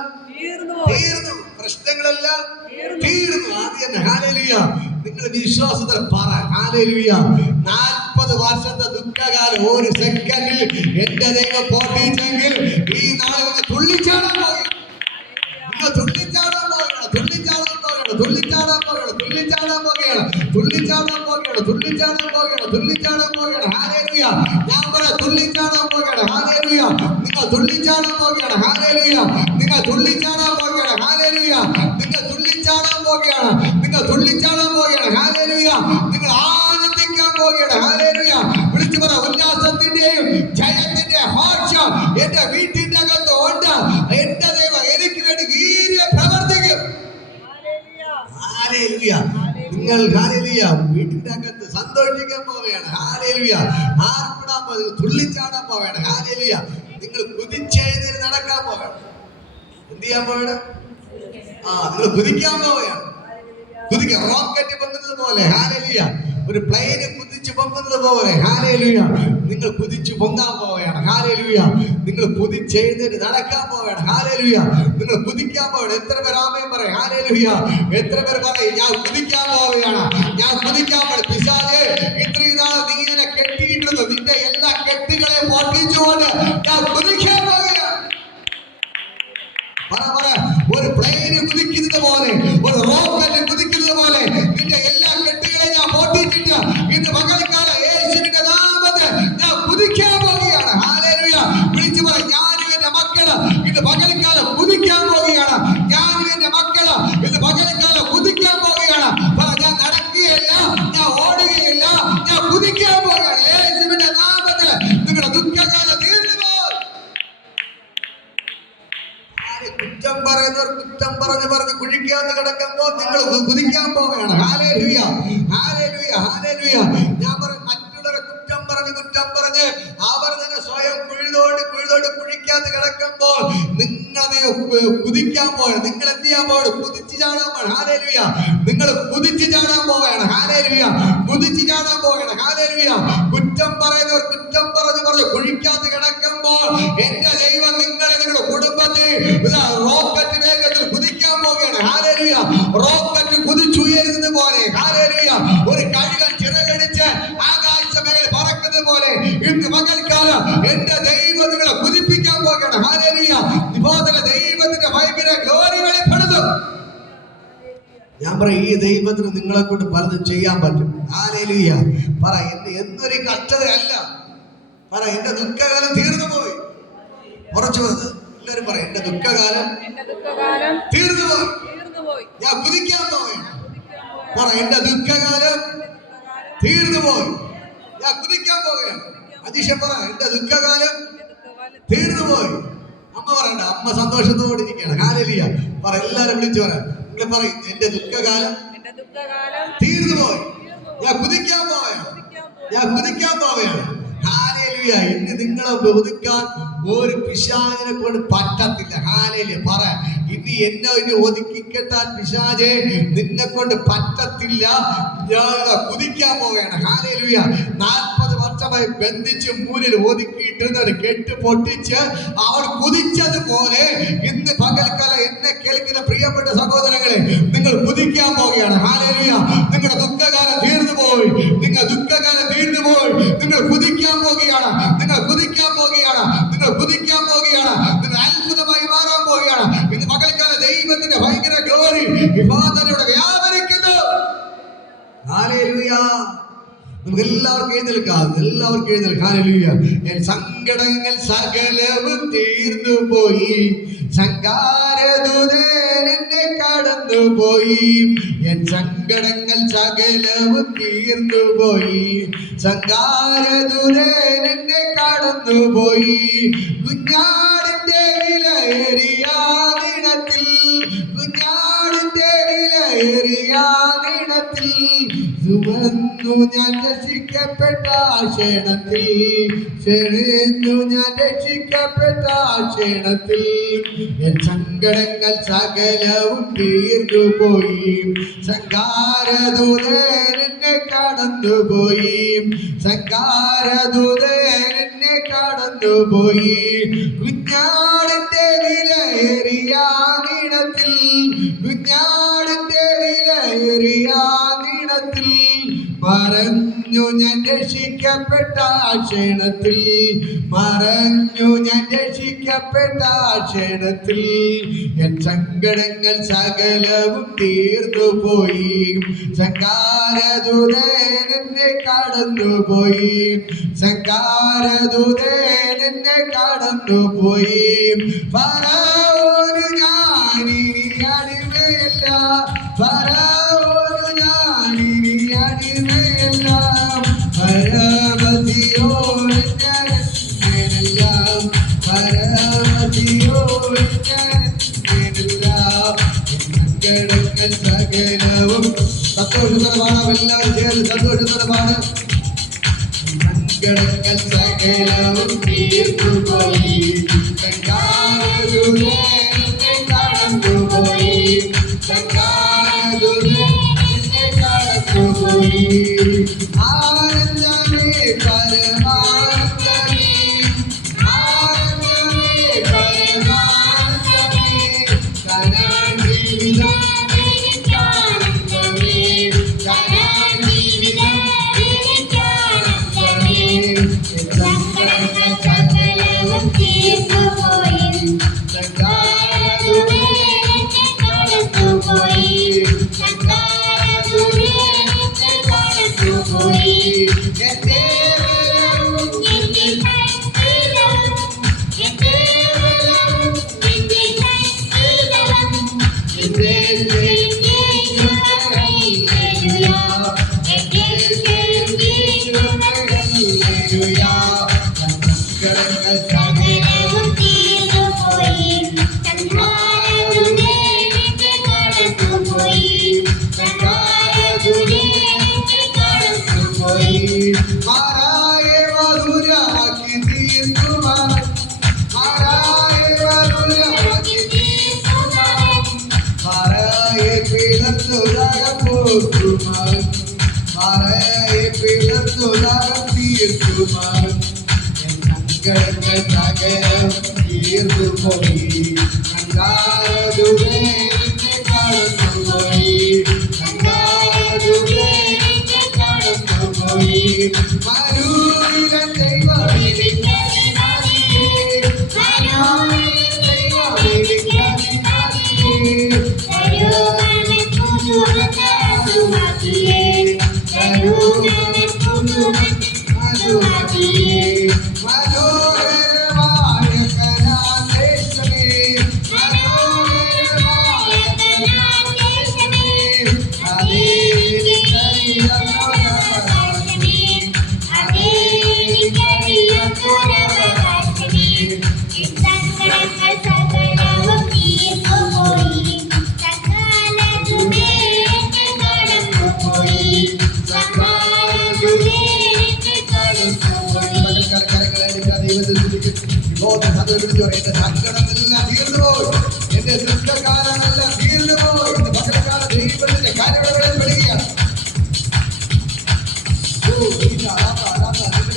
തീർന്നു, പ്രശ്നങ്ങളെല്ലാം തീർന്നു. ആദ്യം ഹല്ലേലൂയ. നിങ്ങൾ വിശ്വാസത്തിൽ പറ, ഹല്ലേലൂയ. 40 വർഷത്തെ ദുഃഖകാലം ഒരു സെക്കൻഡിൽ എന്റെ ദൈവം പോറ്റിച്ചെങ്കിൽ ഈ നാളെ തുള്ളിച്ചാടാൻ പോകുകയാണ്. നിങ്ങൾ തുള്ളിച്ചാടാൻ പോകുകയാണ്, തുള്ളിച്ചാടാൻ പോകുകയാണ്, തുള്ളിച്ചാടാൻ പോകുകയാണ്, തുള്ളിച്ചാടാൻ പോകുകയാണ്, തുള്ളിച്ചാടാൻ പോകുകയാണ്, തുള്ളിച്ചാടാൻ പോകുകയാണ്, തുള്ളിച്ചാടാൻ പോകുകയാണ്. ഹല്ലേലൂയ. ഞാൻ പറയാം, തുള്ളിച്ചാടാൻ പോകുകയാണ്. ഹല്ലേലൂയ. നിങ്ങൾ തുള്ളിച്ചാടാൻ പോകുകയാണ്. ഹല്ലേലൂയ. നിങ്ങൾ തുള്ളിച്ചാടാൻ പോകുകയാണ്. ഹല്ലേലൂയ. നിങ്ങൾ തുള്ളിച്ചാടാൻ പോകുകയാണ്. നിങ്ങൾ തുള്ളിച്ചാടാൻ പോകുകയാണ്. ഹല്ലേലൂയ. നിങ്ങൾ ആനന്ദിക്കാൻ പോകുകയാണ്. ഹല്ലേലൂയ. വിളിച്ചു പറ, ഉല്ലാസത്തിന്റെയും ജയത്തിന്റെ ഹോഷം എന്റെ വീട്ടിന്റെ അകത്ത് ഉണ്ട്. എന്റെ ദൈവം എനിക്ക് വേണ്ടി വീര്യ പ്രവർത്തിക്കും. ഹല്ലേലൂയ. നിങ്ങൾ ഹല്ലേലൂയ വീട്ടിന്റെ അകത്ത് സന്തോഷിക്കാൻ പോവുകയാണ്. ഹല്ലേലൂയ. ആർപ്പിടാൻ പോകുക, തുള്ളിച്ചാടാൻ പോവുകയാണ്. ഹല്ലേലൂയ. നിങ്ങൾ കുതിച്ചെഴുന്നേറ്റ് നടക്കാൻ പോവുകയാണ്. എന്ത് ചെയ്യാൻ പോവുകയാണ്? നിങ്ങൾ കുതിക്കാൻ പോവുകയാണ്. റോക്കറ്റ് പൊങ്ങുന്നത് പോലെ. ഹല്ലേലൂയ. ഒരു പ്ലെയിന് കുതിച്ചു പൊങ്ങുന്നത് പോലെ. ഹല്ലേലൂയ. നിങ്ങൾ കുതിച്ചു പൊങ്ങാൻ പോവുകയാണ്. ഹല്ലേലൂയ. നിങ്ങൾ കുതിച്ചെഴുന്നേറ്റ് നടക്കാൻ പോവുകയാണ്. ഹല്ലേലൂയ. നിങ്ങൾ കുതിക്കാൻ പോവുകയാണ്. എത്ര പേർ ആമേൻ പറയും? ഹല്ലേലൂയ. എത്ര പേർ പറയും, ഞാൻ കുതിക്കാൻ പോവുകയാണ്, ഞാൻ കുതിക്കാൻ പോവുകയാണ്. പിശാചേ, ഇത്രയും നാൾ നീ ഇങ്ങനെ കെട്ടിയിട്ടുണ്ട്, നിന്റെ എല്ലാ കെട്ടുകളെ പൊട്ടിച്ചുകൊണ്ട് ഞാൻ കുതിക്കാൻ പോവുകയാണ്. പറ, ഒരു പ്ലെയിന് കുതിക്കുന്നത് പോലെ, ഒരു റോക്കറ്റ് കുതിക്കുന്നത് പോലെ നിന്റെ എല്ലാ കെട്ടുകളെ ഞാൻ പൊട്ടിച്ചിട്ട് ഇന്ന് പകൽക്കാലം യേശുവിന്റെ നാമത്തിൽ ഞാൻ കുതിക്കാൻ പോവുകയാണ്. ഹല്ലേലൂയ. വിളിച്ചു പറ, ഞാനും എന്റെ മക്കള് ഇന്ന് പകൽക്കാലം കുതിക്കാൻ പോവുകയാണ്. ഞാനും എന്റെ മക്കള് ഇന്ന് പകൽക്കാലം കുതിക്കാൻ പോവുകയാണ്. പറ, ഞാൻ നടക്കുകയില്ല, ഞാൻ ഓടുകയില്ല, ഞാൻ കുതിക്കാൻ പോവുകയാണ്. യേശുവിന്റെ നാമത്തിൽ നിങ്ങളുടെ ദുഃഖകാലം തീർന്നു പോകും. കുറ്റം പറയുന്നവർ കുറ്റം പറഞ്ഞ് കുഴിക്കാതെ കിടക്കുമ്പോൾ നിങ്ങൾ കുതിക്കാൻ പോവുകയാണ്. ഹല്ലേലൂയ. ഹല്ലേലൂയ. ഹല്ലേലൂയ. ഞാൻ പറയും, മറ്റുള്ളവരെ കുറ്റം പറഞ്ഞ് അവർ തന്നെ സ്വയം കുഴിതോട് കുഴിക്കാതെ കിടക്കുമ്പോൾ നിങ്ങളെ കുതിക്കാൻ പോവുകയാണ്. നിങ്ങൾ എന്ത് ചെയ്യാൻ പോവുകയാണ്? കുതിച്ചു ചാടാൻ പോവുകയാണ്. ഹല്ലേലൂയ. നിങ്ങൾ കുതിച്ചു ചാടാൻ പോവുകയാണ്. ഹല്ലേലൂയ. കുതിച്ചു ചാടാൻ പോവുകയാണ്. ഹല്ലേലൂയ. കുറ്റം പറയുന്നവർ കുറ്റം പറഞ്ഞ് കുഴിക്കാതെ കിടക്കുമ്പോൾ എന്റെ ദൈവം നിങ്ങളുടെ കുടുംബത്തെ റോക്കറ്റ് വേഗത്തിൽ കുതിക്കാൻ പോവുകയാണ്. ഹല്ലേലൂയ. റോക്കറ്റ് കുതിച്ചുയരുന്നത് പോലെ. ഹല്ലേലൂയ. ഒരു കഴുകൻ ചിറകടിച്ച് ആകാശ മേഖല പറക്കുന്നത് പോലെ ഇന്ന് പകൽക്കാലം എന്റെ ദൈവം നിങ്ങളെ കുതിപ്പിക്കാൻ പോവുകയാണ്. ഹല്ലേലൂയ. നിബോധന ദൈവത്തിന്റെ ഭയങ്കര ഗ്ലോറി വെളിപ്പെടുന്നു. ഞാൻ പറയും, ഈ ദൈവത്തിന് നിങ്ങളെ കൊണ്ട് പലതും ചെയ്യാൻ പറ്റും. ഹല്ലേലൂയ. പറ, എന്റെ എന്തൊരു കഷ്ടതയല്ല. പറ, എന്റെ ദുഃഖകാലം തീർന്നു പോയി. കുറച്ചു പേര് എല്ലാവരും പറയും, എന്റെ ദുഃഖകാലം തീർന്നു പോയി, ഞാൻ കുതിക്കാൻ പോവുകയാണ്. പറ, എന്റെ ദുഃഖകാലം തീർന്നു പോയി, ഞാൻ കുതിക്കാൻ പോവുകയാണ്. അതീശൻ പറ, എന്റെ ദുഃഖകാലം തീർന്നു പോയി. അമ്മ പറയണ്ട, അമ്മ സന്തോഷത്തോടെ ഇരിക്കുകയാണ്. ഹല്ലേലൂയ. പറ, എല്ലാരും വിളിച്ചു പറ, നിങ്ങൾ പറയും, എന്റെ ദുഃഖകാലം തീർന്നു പോയി, ഞാൻ കുതിക്കാൻ പോവുകയാണ്. ഞാൻ കുതിക്കാൻ പോവുകയാണ്. ഹല്ലേലൂയ. ഇന്ന് നിങ്ങളെ ഒതുക്കാൻ ഒരു പിശാചിനെ കൊണ്ട് പറ്റത്തില്ല. ഹല്ലേലൂയ. പറ, ഇനി എന്നെ ഒതുക്കി കെട്ടാൻ പിശാചേ നിന്നെ കൊണ്ട് പറ്റത്തില്ല. ഞാൻ കുതിക്കാൻ പോവുകയാണ്. ഹല്ലേലൂയ. 40 വർഷമായി ബന്ധിച്ച് മൂലിൽ ഒതുക്കിയിട്ടിരുന്നത് കെട്ട് പൊട്ടിച്ച് അവൾ കുതിച്ചതുപോലെ ഇന്ന് പകൽക്കാലം എന്നെ കേൾക്കുന്ന പ്രിയപ്പെട്ട സഹോദരങ്ങളെ, നിങ്ങൾ കുതിക്കാൻ പോവുകയാണ്. ഹല്ലേലൂയ. നിങ്ങളുടെ ദുഃഖകാലം തീർന്നു പോയി. നിങ്ങൾ ദുഃഖകാലം തീർന്നു പോയി. നിങ്ങൾ കുതിക്കാൻ പോവുകയാണ്. നിങ്ങൾ കുതിക്കാൻ പോവുകയാണ്. നിങ്ങൾ കുതിക്കാൻ പോവുകയാണ്. നിങ്ങൾ അത്ഭുതമായി മാറാൻ പോവുകയാണ്. ഇന്ന് പകൽക്കാല ദൈവത്തിന്റെ ഭയങ്കര ഗ്ലോറി വിവാദനയോടെ വ്യാപരിക്കുന്നു. ഹല്ലേലൂയ. നമുക്ക് എല്ലാവർക്കും എഴുന്നേൽക്കാം. എല്ലാവർക്കും എഴുന്നേൽക്കാം. ഹല്ലേലൂയ. എൻ സങ്കടങ്ങൾ സകലവും തീർന്നു പോയി. സംഹാരദൂതൻ എന്നെ കടന്നുപോയി. എൻ സങ്കടങ്ങൾ സകലവും തീർന്നു പോയി. സംഹാരദൂതൻ എന്നെ കടന്നുപോയി. കുഞ്ഞാടിന്റെ വിലയേറിയ ദിനത്തിൽ, കുഞ്ഞാടിന്റെ വിലയേറിയ ദിനത്തിൽ സുമന്നു ഞാൻ രക്ഷിക്കപ്പെട്ട ക്ഷണത്തിൽ, ക്ഷണിച്ചു ഞാൻ രക്ഷിക്കപ്പെട്ട ക്ഷണത്തിൽ എൻ സങ്കടങ്ങൾ സകലവും തീർന്നു പോയി. സംഹാരദൂതൻ എന്നെ കടന്നുപോയി. സംഹാരദൂതൻ എന്നെ കടന്നുപോയി. കുഞ്ഞാടിന്റെ വിലയേറിയ ദിനത്തിൽ, കുഞ്ഞാടിന്റെ വിലയേറിയ ദിനത്തിൽ മറഞ്ഞു ഞാൻ രക്ഷിക്കപ്പെട്ട ക്ഷണത്തിൽ, മറഞ്ഞു ഞാൻ രക്ഷിക്കപ്പെട്ട ക്ഷണത്തിൽ എൻ സങ്കടങ്ങൾ സകലവും തീർന്നു പോയി. സംഹാരദൂതൻ എന്നെ കടന്നുപോയി. സംഹാരദൂതൻ എന്നെ കടന്നുപോയി. ഫറവോനു ഞാനിനി അടിമയല്ല, ഫറവോനു ഞാനിനി അടിമയല്ല. പരമതിയോട് ഞാനെല്ലാം, പരമതിയോട് ഞാനെല്ലാം. സങ്കടങ്ങൾ സകലവും സന്തോഷത്തോടെ പാടാം. എല്ലാവരും ചേർന്ന് സന്തോഷത്തോടെ പാടാം. സങ്കടങ്ങൾ സകലവും തീർന്നുപോയി. സംഹാരദൂതൻ എന്നെ കടന്നുപോയി. സംഹാരദൂതൻ എന്നെ കടന്നുപോയി. ആനന്ദമേ പരമാനന്ദമേ, ആനന്ദമേ പരമാനന്ദമേ. കനാൻ ജീവിതം എനിക്കാനന്ദമേ, കനാൻ ജീവിതം എനിക്കാനന്ദമേ. സങ്കടങ്ങൾ സകലവും തീർന്നുപോയി. സംഹാരദൂതൻ എന്നെ കടന്നുപോയി. സംഹാരദൂതൻ എന്നെ കടന്നുപോയി. എന്റെ ബലവും എന്റെ കൈബലവും, എന്റെ ബലവും എന്റെ കൈബലവും, എന്റെ ജയം യേശുവേ. ഹല്ലേലൂയ. എന്റെ ജയം യേശുവേ. ഹല്ലേലൂയ. സങ്കടങ്ങൾ സകലവും തീർന്നുപോയി. സംഹാരദൂതൻ എന്നെ കടന്നുപോയി. സംഹാരദൂതൻ എന്നെ കടന്നുപോയി. മാറായെ മധുരമാക്കി തീർക്കുവാൻ, മാറായെ മധുരമാക്കി തീർക്കുവാൻ, മാറായെ പിളർന്നുലകം പോക്കുവാൻ, മാറായെ പിളർന്നുലകം തീർക്കുവാൻ എൻ സങ്കടങ്ങൾ സകലവും തീർന്നുപോയി. സംഹാരദൂതൻ എന്നെ കടന്നുപോയി. സംഹാരദൂതൻ എന്നെ കടന്നുപോയി. മരുവിലൻ ദൈവമെനിക്കതിനാലിയേ, മരുവിലൻ ദൈവമെനിക്കതിനാലിയേ. കരുണനെ പുതുമൻ അതുമതിയേ, കരുണനെ പുതുമൻ അതുമതിയേ. മനോഹരമായ കനാൻ ദേശമേ, മനോഹരമായ കനാൻ ദേശമേ. അതേനിക്കറിയാത്തൊരവകാശമേ, അതേനിക്കറിയാത്തൊരവകാശമേ. എൻ സങ്കടങ്ങൾ സകലവും തീർന്നുപോയി. സംഹാരദൂതൻ എന്നെ കടന്നുപോയി. സംഹാരദൂതൻ വിളിച്ചു പറയും, എന്റെ സങ്കടമെല്ലാം തീർന്നു പോയി, എന്റെ ദുഃഖകാലമെല്ലാം തീർന്നു പോയി. ഇന്ന് പകൽക്കാലം ദൈവത്തിന്റെ കാര്യങ്ങളിൽ പെടുകയാണ്.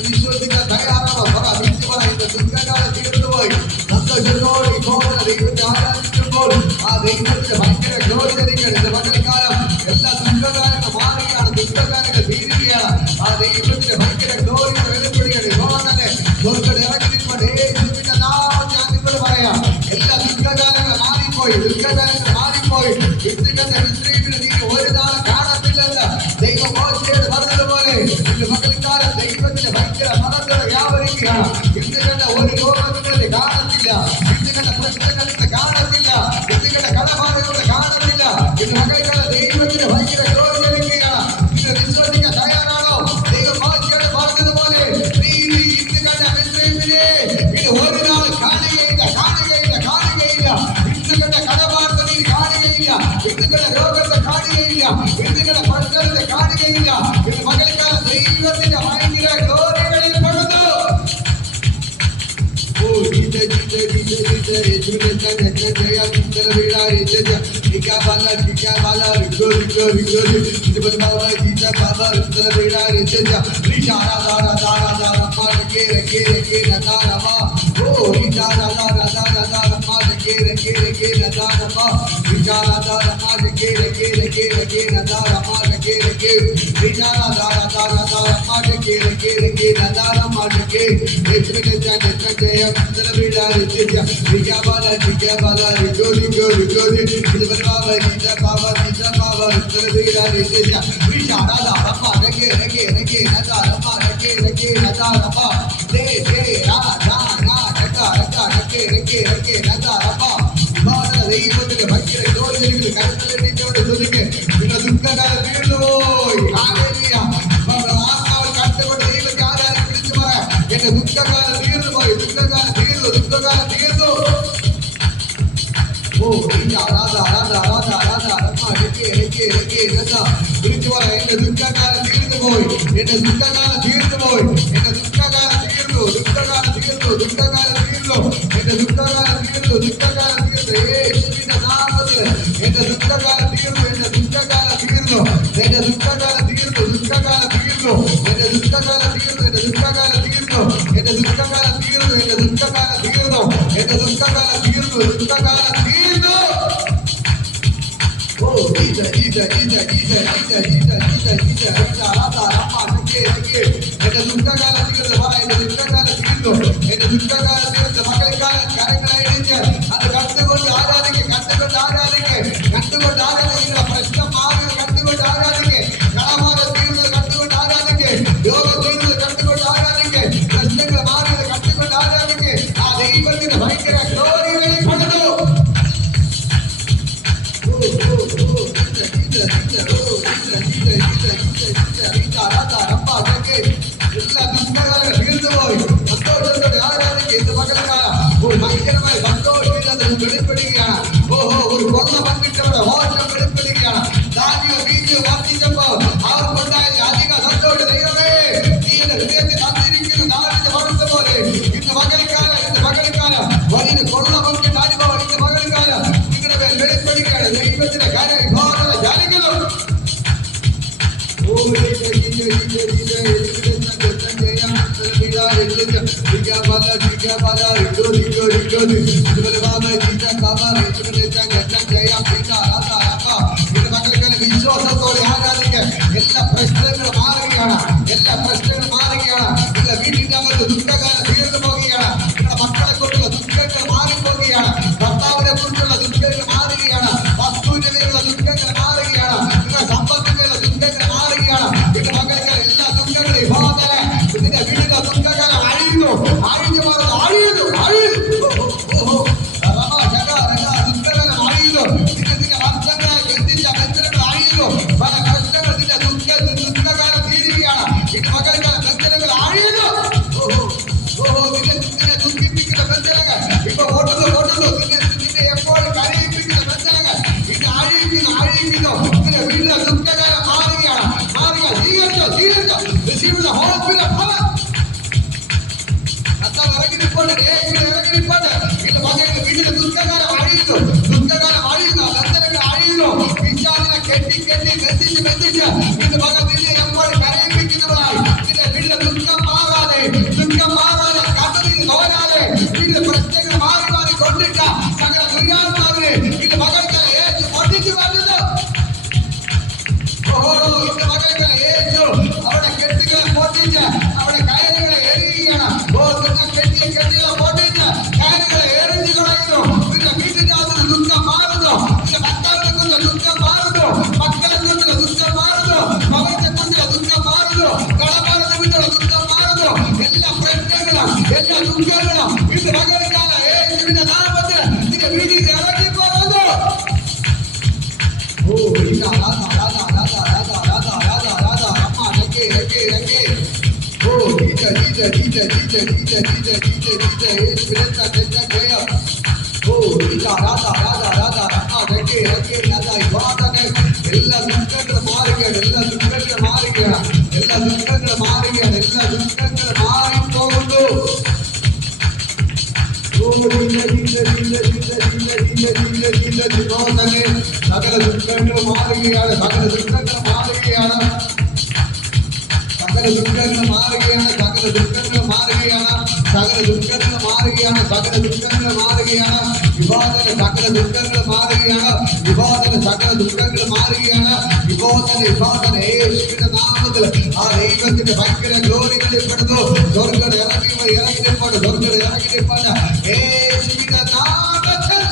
വിശ്വസിക്കാൻ തയ്യാറാണോ? വിളിച്ചു പറയുന്ന ദുഃഖകാലം തീർന്നുപോയി. സന്തോഷത്തോടെ ഇപ്പോൾ ദൈവത്തെ ആരാധിക്കുമ്പോൾ ആ ദൈവത്തിന്റെ ഭയങ്കര ഗ്ലോറി ലഭിക്കണം. ഇന്ന് പകൽക്കാലം എല്ലാ ദുഃഖകാലങ്ങളും മാറുകയാണ്, ദുഃഖകാലങ്ങൾ തീരുകയാണ്. ആ ദൈവത്തിന്റെ ഭയങ്കര ഗ്ലോറി വെളിപ്പെടുകയാണ്. ഇപ്പോൾ തന്നെ സ്വർഗ്ഗത്തിൽ ഇറങ്ങിക്കൊണ്ട് യേശുവിന്റെ നാമം ഞാൻ നിങ്ങളോട് പറയാം, എല്ലാ ദുഃഖകാലങ്ങളും മാറിപ്പോയി, ദുഃഖകാലങ്ങൾ മാറിപ്പോയി. ഇന്ന് മിസ്രയീമിൽ നീ ഒരു നാളും കാണത്തില്ലെന്ന് ദൈവം മോശയോട് പറഞ്ഞതുപോലെ ഇന്ന് പകൽക്കാലം ദൈവത്തിന്റെ ഭയങ്കര മതങ്ങൾ വ്യാപരിക്കുകയാണ്. ഇന്ന് കണ്ട ഒരു രോഗങ്ങളുടെ കാണത്തില്ല, ഇന്ന് കണ്ട പ്രശ്നങ്ങളുടെ കാണത്തില്ല, ഇന്ന് കണ്ട കടബാധകളുടെ കാണത്തില്ല. ഇന്ന് പകൽക്കാലം ദൈവത്തിന്റെ ഭയങ്കര ഗ്ലോറി ലഭിക്കുകയാണ്. ഇന്ന് വിശ്വസിക്കാൻ തയ്യാറാണോ? ദൈവം മോശയോട് പറഞ്ഞതുപോലെ നീ ഇന്ന് കണ്ട മിസ്രയീമിനെ ഇത് ഒരു നാൾ കാണുകയില്ല, കാണുകയില്ല, കാണുകയില്ല. ഇന്ന് കണ്ട കടബാധ നീ കാണുകയില്ല, ഇന്ന് കണ്ട രോഗത്തെ കാണുകയില്ല, ഇന്ന് കണ്ട പ്രശ്നത്തെ കാണുകയില്ല. ഇന്ന് പകൽക്കാലം ദൈവത്തിന്റെ ഭയങ്കര ഗ്ലോറി വെളിപ്പെടുന്നു. ദൈവത്തിന്റെ ഭയങ്കര ജോലി കരുത്തലിനോട് ചോദിക്കേ, നിങ്ങൾ ദുഃഖകാലം തീർന്നുപോയി. ആത്മാവിൽ കണ്ടുകൊണ്ട് ദൈവത്തെ ആരാധന വിളിച്ചു പറയാം, എന്റെ ദുഃഖകാലം തീർന്നുപോയി, ദുഃഖകാലം തീർന്നു, ദുഃഖകാലം തീർന്നു. വിളിച്ചു പറയാം, എന്റെ ദുഃഖകാലം തീർന്നുപോയി, എന്റെ ദുഃഖകാലം തീർന്നുപോയി, എന്റെ ദുഃഖകാലം തീർന്നു, ദുഃഖകാലം തീർന്നു, ദുഃഖകാലം തീർന്നു, എന്റെ ദുഃഖകാലം തീർന്നു, ദുഃഖകാലം തീർന്നു. യേശുവിന്റെ നാമത്തിൽ എന്റെ ദുഃഖകാലം തീർന്നു, എന്റെ ദുഃഖകാലം തീർന്നു, എന്റെ ദുഃഖകാലം തീർന്നു, ദുഃഖകാലം തീർന്നു, എന്റെ ദുഃഖകാലം തീർന്നു, എന്റെ ദുഃഖകാലം തീർന്നു, എന്റെ ദുഃഖകാലം തീർന്നു, എന്റെ ദുഃഖകാലം തീർന്നു, എന്റെ ദുഃഖകാലം തീർന്നു, ദുഃഖകാലം തീർന്നു. ഓ ജീസ ജീസ ജീസ ജീസ ജീസ ജീസ ജീസ ജീസ എന്റെ ദുഃഖകാലം തീർന്നു. പറ, എന്റെ ദുഃഖകാലം തീർന്നു, എന്റെ ദുഃഖകാലം തീർന്നു. മകൾക്കാലം കരങ്ങളെ എഴുതിച്ച് അത് കണ്ടുകൊണ്ട് ആരാധിക്കെ, കണ്ടുകൊണ്ട് ആരാധിക്കെ, കണ്ടുകൊണ്ട് ആരാധിക്കുക. പ്രശ്നം മാറി കണ്ടുകൊണ്ട് ആരാധിക്കെ, കടമാല തീർന്നത് കണ്ടുകൊണ്ട് ആരാധിക്കെ, രോഗം തീർന്നത് കണ്ടുകൊണ്ട് ആരാധിക്കെ, പ്രശ്നങ്ങൾ മാറിയത് കണ്ടുകൊണ്ട് ആരാധിക്കെ. ആ ദൈവത്തിന്റെ ഭയങ്കര ഗ്ലോറി വെളിപ്പെടുന്നു. എല്ലാ ദുഃഖകാലങ്ങൾ തീർന്നുപോയി. സന്തോഷത്തോടെ ആരാധിക്കുക. ഇന്ന് പകൽക്കാലം ഭയങ്കരമായ സന്തോഷം വെളിപ്പെടുകയാണ്. ഓഹോ, ഒരു കൊള്ള പങ്കിട്ടവരുടെ മോശം വെളിപ്പെടുകയാണ്. ധാന്യ ബീജ് വർദ്ധിച്ചപ്പോൾ അവർക്കുണ്ടായ അധിക സന്തോഷം. ദൈവമേ, നീ എന്റെ ഹൃദയത്തിൽ തന്നിരിക്കുന്ന നാടിന്റെ വളർത്ത പോലെ ഇന്ന് പകൽക്കാലം വലിയ കൊള്ള പങ്കിട്ട അനുഭവം ഇന്ന് പകൽക്കാലം നിങ്ങളുടെ മേൽ വെളിപ്പെടുകയാണ്. ദൈവത്തിന്റെ കാര്യം ജാലിക്കുന്നു. വിശ്വാസത്തോടെ ആരാധിക്കാൻ എല്ലാ പ്രശ്നങ്ങളും മാറുകയാണ്, എല്ലാ പ്രശ്നങ്ങളും മാറുകയാണ്. നിങ്ങളുടെ വീട്ടിന്റെ അകത്ത് ദുഃഖകാലം തീർന്നു പോകുകയാണ്. നിങ്ങളുടെ മക്കളെ കുറിച്ചുള്ള ദുഃഖങ്ങൾ മാറിപ്പോകുകയാണ്. ഭർത്താവിനെ കുറിച്ചുള്ള ദുഃഖങ്ങൾ മാറുകയാണ്. വസ്തുവിന്റെ മേലുള്ള ദുഃഖങ്ങൾ മാറുകയാണ്. നിങ്ങളുടെ സമ്പത്തിനുള്ള ദുഃഖങ്ങൾ മാറുകയാണ്. നിങ്ങളുടെ മക്കൾക്ക് എല്ലാ ദുഃഖങ്ങളും ഇപ്പോഴത്തെ നിന്റെ വീടിന്റെ ദുഃഖകാലം അഴിയുന്നു, അഴിഞ്ഞു മാറുന്നു, അഴിയുന്നു, അഴിയുന്നു. ദുഃഖകാലം അഴിയുന്നു. നിന്റെ വർഷങ്ങളെ ബന്ധിച്ച ബന്ധനങ്ങൾ അഴിയുന്നു. പല പ്രശ്നങ്ങൾ നിന്റെ ദുഃഖകാലം തീരുകയാണ്. നിന്റെ മകൾക്കാലം ബന്ധനങ്ങൾ അഴിയുന്നു. നിന്നെ ദുഃഖിപ്പിക്കുന്ന ബന്ധനങ്ങൾ ഇപ്പൊ ഓടുന്നു. നിന്നെ എപ്പോഴും കരയിപ്പിക്കുന്ന ബന്ധനങ്ങൾ നിന്നെ അഴിയിക്കുന്നു. നിന്റെ വീടിന്റെ ദുഃഖകാലം മാറുകയാണ്. സ്വീകരിച്ചോ. Receive the whole spirit of power. കർത്താവ് ഇറങ്ങി നിൽപ്പുണ്ട്. ഇറങ്ങിയിരിപ്പുണ്ട്. ഇന്ന് മകൾക്ക് വീട്ടിലെ ദുഃഖകാലം അഴിയുന്നു, ദുഃഖകാലം അഴിയുന്നു, ബന്ധനങ്ങൾ അഴിയുന്നു. പിശാചിനെ കെട്ടി കെട്ടി ബന്ധിച്ച് ബന്ധിച്ച് ഇന്ന് മകൻ നിന്നെ എപ്പോൾ കരയിപ്പിക്കുന്നവരായി നിന്റെ വീട്ടിലെ ദുഃഖം മാറാതെ കണ്ണുനീർ തോരാതെ വീട്ടിലെ പ്രശ്നങ്ങൾ മാറി മാറി കൊണ്ടിട്ട സകല ദുര്യാത്മാവിനെ ഇന്ന് മകൾക്ക് യേശു പൊട്ടിച്ചു വരുന്നു. ഇന്ന് മകൾക്ക് യേശു അവിടെ കെട്ടുകളെ പൊട്ടിച്ച് അവിടെ കയറുകളെ എറിയുകയാണ്. നിങ്ങൾ കെട്ടിയ കെട്ടുകളെ പൊട്ടിച്ച് കയറുകളെ എറിഞ്ഞു കളയുന്നു. നിന്റെ വീട്ടിന്റെ അതിന് ദുഃഖം മാറുന്നു, നിന്റെ ഭർത്താവിനെ കുറിച്ച് ദുഃഖം മാറുന്നു, മക്കളെ കുറിച്ചുള്ള ദുഃഖം മാറുന്നു, ഭവനത്തെ കുറിച്ചുള്ള ദുഃഖം മാറുന്നു, കടപ്പാടിനെ കുറിച്ചുള്ള ദുഃഖം മാറുന്നു. എല്ലാ പ്രശ്നങ്ങളും എല്ലാ ദുഃഖങ്ങളും ഇന്ന് മകൾക്കാല യേശുവിന്റെ നാമത്തിൽ നിന്റെ വീട്ടിൽ ഇറങ്ങി പോകുന്നു. എല്ലാ ദുഃഖങ്ങളും മാറുകയാണ്, എല്ലാ ദുഃഖങ്ങളും മാറുകയാണ്, എല്ലാ ദുഃഖങ്ങളും മാറുകയാണ്, എല്ലാ ദുഃഖങ്ങളും മാറിപ്പോകുന്നു. സകല ദുഃഖങ്ങൾ മാറുകയാണ്, സകല ദുഃഖങ്ങൾ മാറുകയാണ്, സകല ദുഃഖങ്ങൾ മാറുകയാണ്, സകല ദുഃഖങ്ങൾ മാറുകയാണ്, സകല ദുഃഖങ്ങൾ മാറുകയാണ്, സകല ദുഃഖങ്ങൾ മാറുകയാണ്. വിവാദന സകല ദുഃഖങ്ങൾ മാറുകയാണ്, വിവാദന സകല ദുഃഖങ്ങൾ മാറുകയാണ്. വിവാദന യേശുവിന്റെ നാമത്തിൽ ആ ദൈവത്തിന്റെ ഭയങ്കര ഗ്ലോറി വെളിപ്പെടുന്നു. സ്വർഗ്ഗം ഇറങ്ങിയിട്ടുണ്ട്, സ്വർഗ്ഗം ഇറങ്ങിയിട്ടുണ്ട് യേശുവിന്റെ നാമത്തിൽ.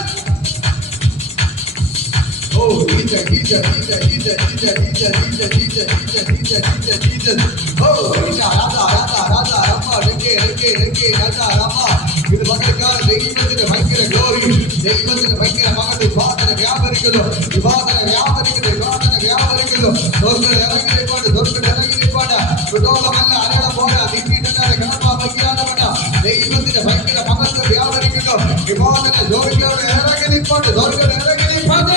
ഇത് മകൾക്കാണ് ദൈവത്തിന്റെ ഭയങ്കര ഗ്ലോറി, ദൈവത്തിന്റെ ഭയങ്കര മകളുടെ വിവാദന വ്യാപരിക്കുന്നു, വിവാദന വ്യാപരിക്കുന്നു, വിവാദന വ്യാപരിക്കുന്നു. സ്വർഗ്ഗം ഇറങ്ങിയിരിപ്പാട്, സ്വർഗ്ഗം ഇറങ്ങിയിരിപ്പാട്. മൃഗോളമല്ല അരളം പോരാ, നീട്ടിയിട്ടല്ലാതെ കിടപ്പാ വയ്ക്കാതെ ദൈവത്തിന്റെ ഭയങ്കര മകത്വം വ്യാപരിക്കുന്നു. വിവാദന സ്വർഗ്ഗം ഇറങ്ങിയിരിപ്പാട്, സ്വർഗ്ഗം ഇറങ്ങിയിരിപ്പാട്.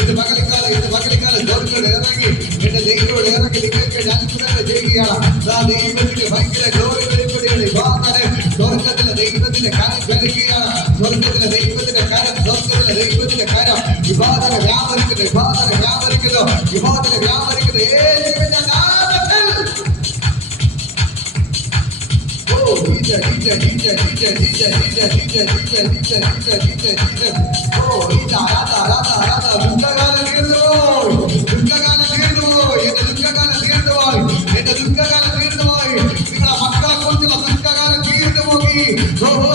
ഇത് മകളിക്കാലം ദോർഗോട് ഇറങ്ങി എന്റെ ദൈവോട് ഇറങ്ങി നിങ്ങൾക്ക് അത്ഭുതങ്ങൾ ചെയ്യുകയാണ്. ദൈവത്തിന്റെ ഭയങ്കര ഗ്ലോറി വെളിപ്പെടുകയാണ്. സ്വർഗത്തിലെ ദൈവത്തിന്റെ കാര്യം കളിക്കുകയാണ്, സ്വർഗത്തിലെ ദൈവത്തിന്റെ കാര്യം, സ്വർഗത്തിലെ ദൈവത്തിന്റെ കാര്യം. വിവാദന വ്യാപരിക്കുന്നു, വിവാദന വ്യാപരിക്കുന്നു, വിവാദന വ്യാപരിക്കുന്നു യേശുവിന്റെ നാമത്തിൽ. ദുഃഖകാലം തീർന്നുപോയി, ദുഃഖകാലം തീർന്നുപോയി, എന്റെ ദുഃഖകാലം തീർന്നുപോയി, എന്റെ ദുഃഖകാലം തീർന്നുപോയി. നിങ്ങളെ മക്കളെ കുറിച്ചുള്ള ദുഃഖകാലം തീർന്നുപോയി,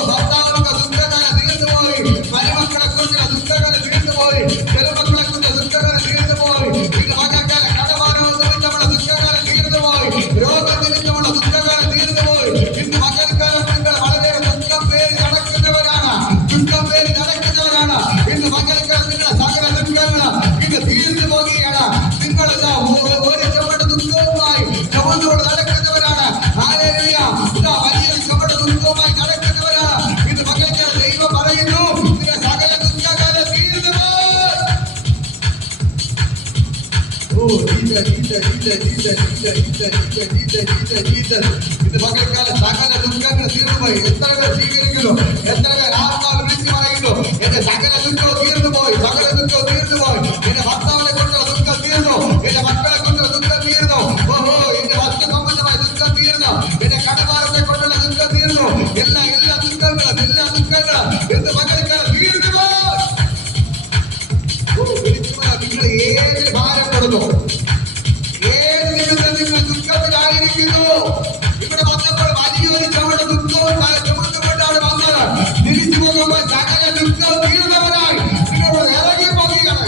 ഭർത്താവിനൊക്കെ ദുഃഖകാലം തീർന്നുപോയി, മരുമക്കളെ കുറിച്ചുള്ള ദുഃഖകാലം തീർന്നുപോയി, ചെറുമക്കളെ കുറിച്ചുള്ള ദുഃഖകാലം തീർന്നുപോയി. ഇത് മകക്കാല കടമാനവും നിമിത്തമുള്ള ദുഃഖകാലം തീർന്നുപോയി, രോഗം നിമിത്തമുള്ള ദുഃഖകാലം തീർന്നുപോയി. ഇന്ന് മകൾക്കാലം നിങ്ങൾ വളരെ ദുഃഖം പേര് നടക്കുന്നവരാണ്, ദുഃഖം പേര് നടക്കുന്നവരാണ്. ഇന്ന് മകൾക്കാലം നിങ്ങളുടെ സകല ദുഃഖങ്ങൾ ഇത് തീർന്നു പോകുകയാണ്. നിങ്ങളെല്ലാം ഒരു ചുമട് ദുഃഖവുമായി ചുമന്നുകൊണ്ട് നടക്കുന്നവരാണ്. ഹല്ലേലൂയ. ഇതാ വലിയൊരു ചുമട് ദുഃഖവുമായി നടക്കുന്നവരാണ്. ഇത് മകൾക്ക് ദൈവം പറയുന്നു, നിങ്ങളുടെ സകല ദുഃഖകാലം തീർന്നു പോയി. ഇത് മകൾക്കാലം സകല ദുഃഖങ്ങൾ തീർന്നുപോയി. എത്ര പേർ സ്വീകരിക്കുന്നു, എത്ര പേർ ആത്മാവ് വിളിച്ചു പറയുന്നു, എന്റെ സകല ദുഃഖവും തീർന്നുപോയി, സകല ദുഃഖവും തീർന്നുപോയി. എന്റെ ഭർത്താവിനെ കൊണ്ടുള്ള ദുഃഖം തീർന്നു, എന്റെ മക്കളെ കൊണ്ടുള്ള ദുഃഖം തീർന്നു, എന്റെ വസ്തു സംബന്ധമായ ദുഃഖം തീർന്നു, എന്റെ കടമാരത്തെ കൊണ്ടുള്ള ദുഃഖം തീർന്നു. എല്ലാ ദുഃഖങ്ങളും എന്ത് മകൾക്കാലം തീർന്നുപോയി. നിങ്ങൾ ഏത് ഭാരപ്പെടുന്നു, ഏത് നിമിഷം നിങ്ങൾ ദുഃഖത്തിലായിരിക്കുന്നു, ഇവിടെ വന്നപ്പോൾ വലിയൊരു ചുമട് ദുഃഖവും ചുമന്നുകൊണ്ടാണ് വന്നത്. തിരിച്ചു പോകുമ്പോൾ സകല ദുഃഖം തീർന്നവരായി നിങ്ങളോട് ഇറങ്ങി പോകുകയാണ്.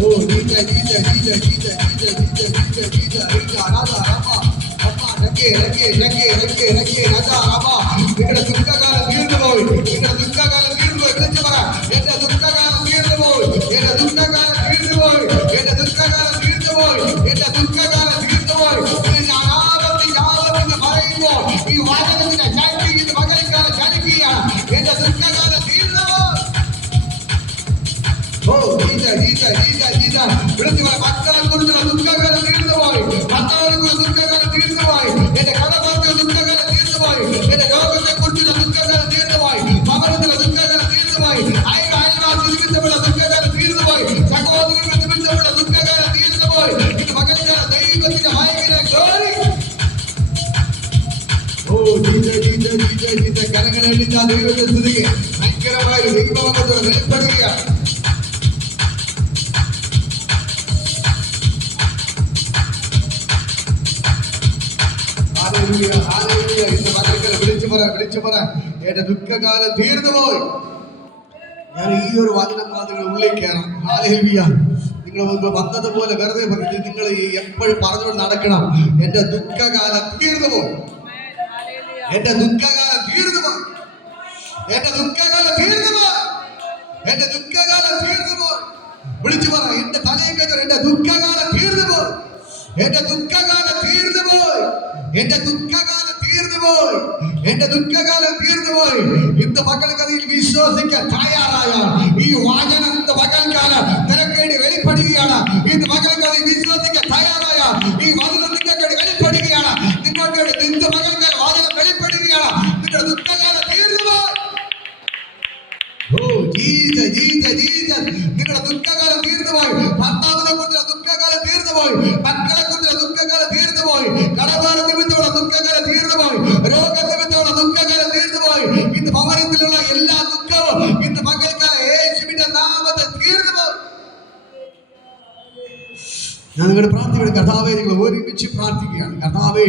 Oh, Jesus, Jesus, Jesus, Jesus, Jesus, Jesus, Jesus, Jesus, Rika, Raja, Rama, Rama, Rake, Raja, Rama. നിങ്ങളുടെ ദുഃഖകാലം തീർന്നുപോയി. നിങ്ങളുടെ ദുഃഖകാലം തീർന്നുപോയി. വിളിച്ചു പറ, എന്റെ ദുഃഖകാലം തീർന്നുപോയി. എന്റെ ദുഃഖകാലം തീർന്നുപോയി. എന്റെ ദുഃഖകാലം തീർന്നുപോയി. എന്റെ ദുഃഖകാലം തീർന്നുപോയി. ഇതിന്റെ ആഗമനം പറയുമ്പോൾ ഈ വാചകത്തിന്റെ ശക്തി ഇത് പകൽക്കാലം ചലിക്കുകയാണ്. എന്റെ ദുഃഖകാലം തീർന്നുപോയി. Oh Jesus Jesus Jesus Jesus വിളിച്ചു പറ, മക്കളെ കുറിച്ചുള്ള ദുഃഖകാലം തീർന്നുപോയി. മക്കളെ കുറിച്ച് ദുഃഖകാലം തീർന്നുപോയി. എന്റെ കടബാധ്യത ദുഃഖകാലം തീർന്നുപോയി. എന്റെ രോഗത്തെ കുറിച്ചുള്ള ദുഃഖകാലം തീർന്നുപോയി. ഭവനത്തിലെ ദുഃഖകാലം തീർന്നുപോയി. അയൽവാസി നിമിത്തമുള്ള ദുഃഖകാലം തീർന്നുപോയി. സഹോദരങ്ങൾ നിമിത്തമുള്ള ദുഃഖകാലം തീർന്നുപോയി. ഇത് പകൽക്കാല ദൈവത്തിന്റെ ഭയങ്കര glory. Oh Jesus Jesus Jesus Jesus കരങ്ങളെടുത്ത ദൈവത്തെ സ്തുതിക്കുക. ഭയങ്കരമായ ദൈവമഹത്വം വെളിപ്പെടുകയാണ്. വിളിച്ചു പറ, എന്റെ ദുഃഖകാലം തീർന്നുപോയി. ഞാൻ ഈ ഒരു വചനം നിങ്ങളുടെ ഉള്ളിൽ കയറാം. ഹല്ലേലൂയ. നിങ്ങൾ വന്നതുപോലെ വെറുതെ പറഞ്ഞു, നിങ്ങൾ എപ്പോഴും പറഞ്ഞുകൊണ്ട് നടക്കണം. എന്റെ ദുഃഖകാലം തീർന്നുപോയി. എന്റെ ദുഃഖകാലം തീർന്നുപോയി. എന്റെ ദുഃഖകാലം തീർന്നുപോയി. എന്റെ ദുഃഖകാലം തീർന്നുപോയി. വിളിച്ചു പറ, എന്റെ തലയിൽ കയറി, എന്റെ ദുഃഖകാലം തീർന്നുപോയി. എന്റെ ദുഃഖകാലം തീർന്നുപോയി. എന്റെ ദുഃഖകാലം തീർന്നുപോയി. എന്റെ ദുഃഖകാലം തീർന്നുപോയി. ഇന്ന് പകൽക്കതിൽ വിശ്വസിക്കാൻ തയ്യാറായ ഈ വാചനം ഇന്ന് പകൽക്കാലം നിനക്കേണ്ടി വെളിപ്പെടുകയാണ്. ഇന്ന് പകൽക്കതിൽ വിശ്വസിക്കാൻ തയ്യാറായ ഈ വചനം നിങ്ങൾക്കേണ്ടി വെളിപ്പെടുകയാണ്. നിങ്ങൾക്കേണ്ടി ഇന്ന് പകൽക്കാലം വാചനം വെളിപ്പെടുകയാണ്. നിങ്ങളുടെ ദുഃഖകാലം തീർന്നുപോയി. ഓ ജീസസ് ജീസസ് ജീസസ് നിങ്ങളുടെ ദുഃഖകാലം തീർന്നുപോയി. ഭർത്താവിനെ കുറിച്ചുള്ള ദുഃഖകാലം തീർന്നുപോയി. മക്കളെ കുറിച്ചുള്ള ദുഃഖകാലം തീർന്നുപോയി. കടബാധ നിമിത്തമുള്ള ദുഃഖകാലം തീർന്നുപോയി. രോഗ നിമിത്തമുള്ള ദുഃഖകാലം തീർന്നുപോയി. ഇന്ന് ഭവനത്തിലുള്ള എല്ലാ ദുഃഖവും ഇന്ന് പകൽക്കാലം യേശുവിന്റെ നാമത്തിൽ തീർന്നുപോയി. ഞാൻ നിങ്ങളുടെ പ്രാർത്ഥനയുടെ കർത്താവേ, നിങ്ങൾ ഒരുമിച്ച് പ്രാർത്ഥിക്കുകയാണ്. കർത്താവേ,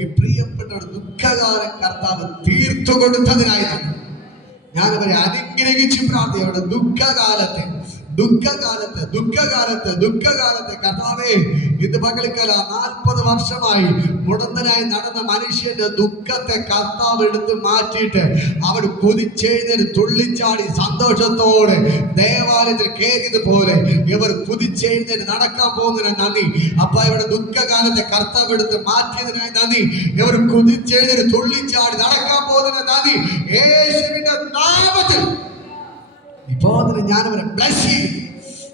ഈ പ്രിയപ്പെട്ടവരുടെ ദുഃഖകാലം കർത്താവ് തീർത്തു കൊടുത്തതിനായി ഞാനവരെ അനുഗ്രഹിച്ച് പ്രാർത്ഥിയുടെ ദുഃഖകാലത്തെ ദുഃഖകാലത്ത് ദുഃഖകാലത്ത് ദുഃഖകാലത്ത് കർത്താവേ, ഇന്ന് പകൽക്കാല 40 വർഷമായി മുടന്തനായി നടന്ന മനുഷ്യന്റെ ദുഃഖത്തെ കർത്താവ് എടുത്ത് മാറ്റിയിട്ട് അവർ കുതിച്ചെഴുന്നേറ്റ് തുള്ളിച്ചാടി സന്തോഷത്തോടെ ദേവാലയത്തിൽ കയറിയതുപോലെ ഇവർ കുതിച്ചെഴുന്നേറ്റ് നടക്കാൻ പോകുന്നതിന് നന്ദി. അപ്പ ഇവിടെ ദുഃഖകാലത്തെ കർത്താവ് എടുത്ത് മാറ്റിയതിനായി നന്ദി. ഇവർ കുതിച്ചെഴുന്നേറ്റ് തുള്ളിച്ചാടി നടക്കാൻ പോകുന്നതിന് നന്ദി. യേശുവിന്റെ നാമത്തിൽ ഇപ്പോൾ ഞാനിവരെ ബ്ലസ് ചെയ്യും.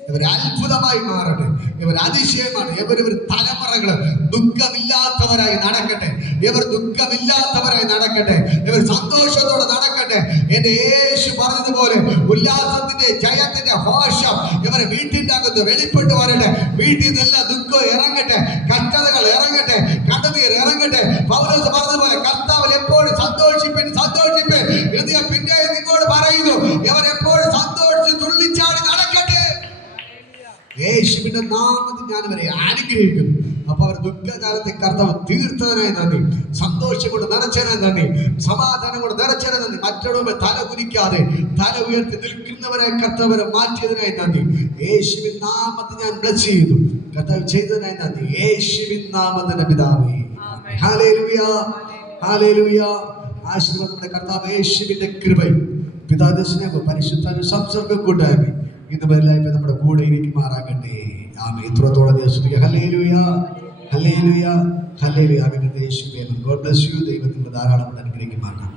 ഇവർ അത്ഭുതമായി മാറട്ടെ. ഇവർ അതിശയമാണ്. ഇവർ തലമുറകൾ ദുഃഖമില്ലാത്തവരായി നടക്കട്ടെ. ഇവർ ദുഃഖമില്ലാത്തവരായി നടക്കട്ടെ. ഇവർ സന്തോഷത്തോടെ നടക്കട്ടെ. എന്റെ യേശു പറഞ്ഞതുപോലെ ഉല്ലാസത്തിന്റെ ജയത്തിന്റെ ഘോഷം ഇവരെ വീട്ടിന്റെ അകത്ത് വെളിപ്പെട്ട് വരട്ടെ. വീട്ടിൽ നിന്നെല്ലാം ദുഃഖം ഇറങ്ങട്ടെ, കഷ്ടതകൾ ഇറങ്ങട്ടെ, കണ്ണുനീർ ഇറങ്ങട്ടെ. പൗലോസ് പറഞ്ഞതുപോലെ കർത്താവിൽ എപ്പോഴും സന്തോഷിപ്പൻ സന്തോഷിപ്പൻ എന്ന് ഞാൻ പിന്നെ നിങ്ങളോട് പറയുന്നു. ഇവർ എപ്പോഴും സന്തോഷിച്ച് തുള്ളിച്ചാടി നടക്കട്ടെ. യേശുവിന്റെ നാമത്തിൽ ഞാൻ ഇവരെ അനുഗ്രഹിക്കുന്നു. അപ്പൊ അവർ ദുഃഖകാലത്തെ കർത്താവ് തീർത്തതിനായി നന്ദി. സന്തോഷം കൊണ്ട് നിറച്ചതിനായി നന്ദി. സമാധാനം കൊണ്ട് നിറച്ചതിനായി നന്ദി. മറ്റുള്ളവരെ തല കുനിക്കാതെ തല ഉയർത്തി നിൽക്കുന്നവരെ കർത്താവരെ മാറ്റിയതിനായി നന്ദി. യേശുവിൻ നാമത്തിൽ ഞാൻ ബ്ലസ് ചെയ്യുന്നു. കർത്താവ് ചെയ്തതിനായി നന്ദി. യേശുവിൻ നാമത്തിന്റെ പിതാവേ, ഹല്ലേലൂയ ഹല്ലേലൂയ. ആശീർവാദങ്ങളുടെ കർത്താവ് യേശുവിന്റെ കൃപയും പിതാവിന്റെ സ്നേഹവും പരിശുദ്ധാത്മാവിന്റെ സംസർഗ്ഗം കൂട്ടായ്മ ഇന്നുമെല്ലാം നമ്മുടെ കൂടെ ഇരിക്കുമാറാകട്ടെ. ആമേൻ. ഇത്രത്തോളം ഹല്ലേലൂയ ഹല്ലേലൂയ ഹല്ലേലൂയ. യേശുവേ, ഗോഡ് ബ്ലസ് യു. ദൈവത്തിന്റെ ധാരാളം അനുഗ്രഹിക്കുമാറാകട്ടെ.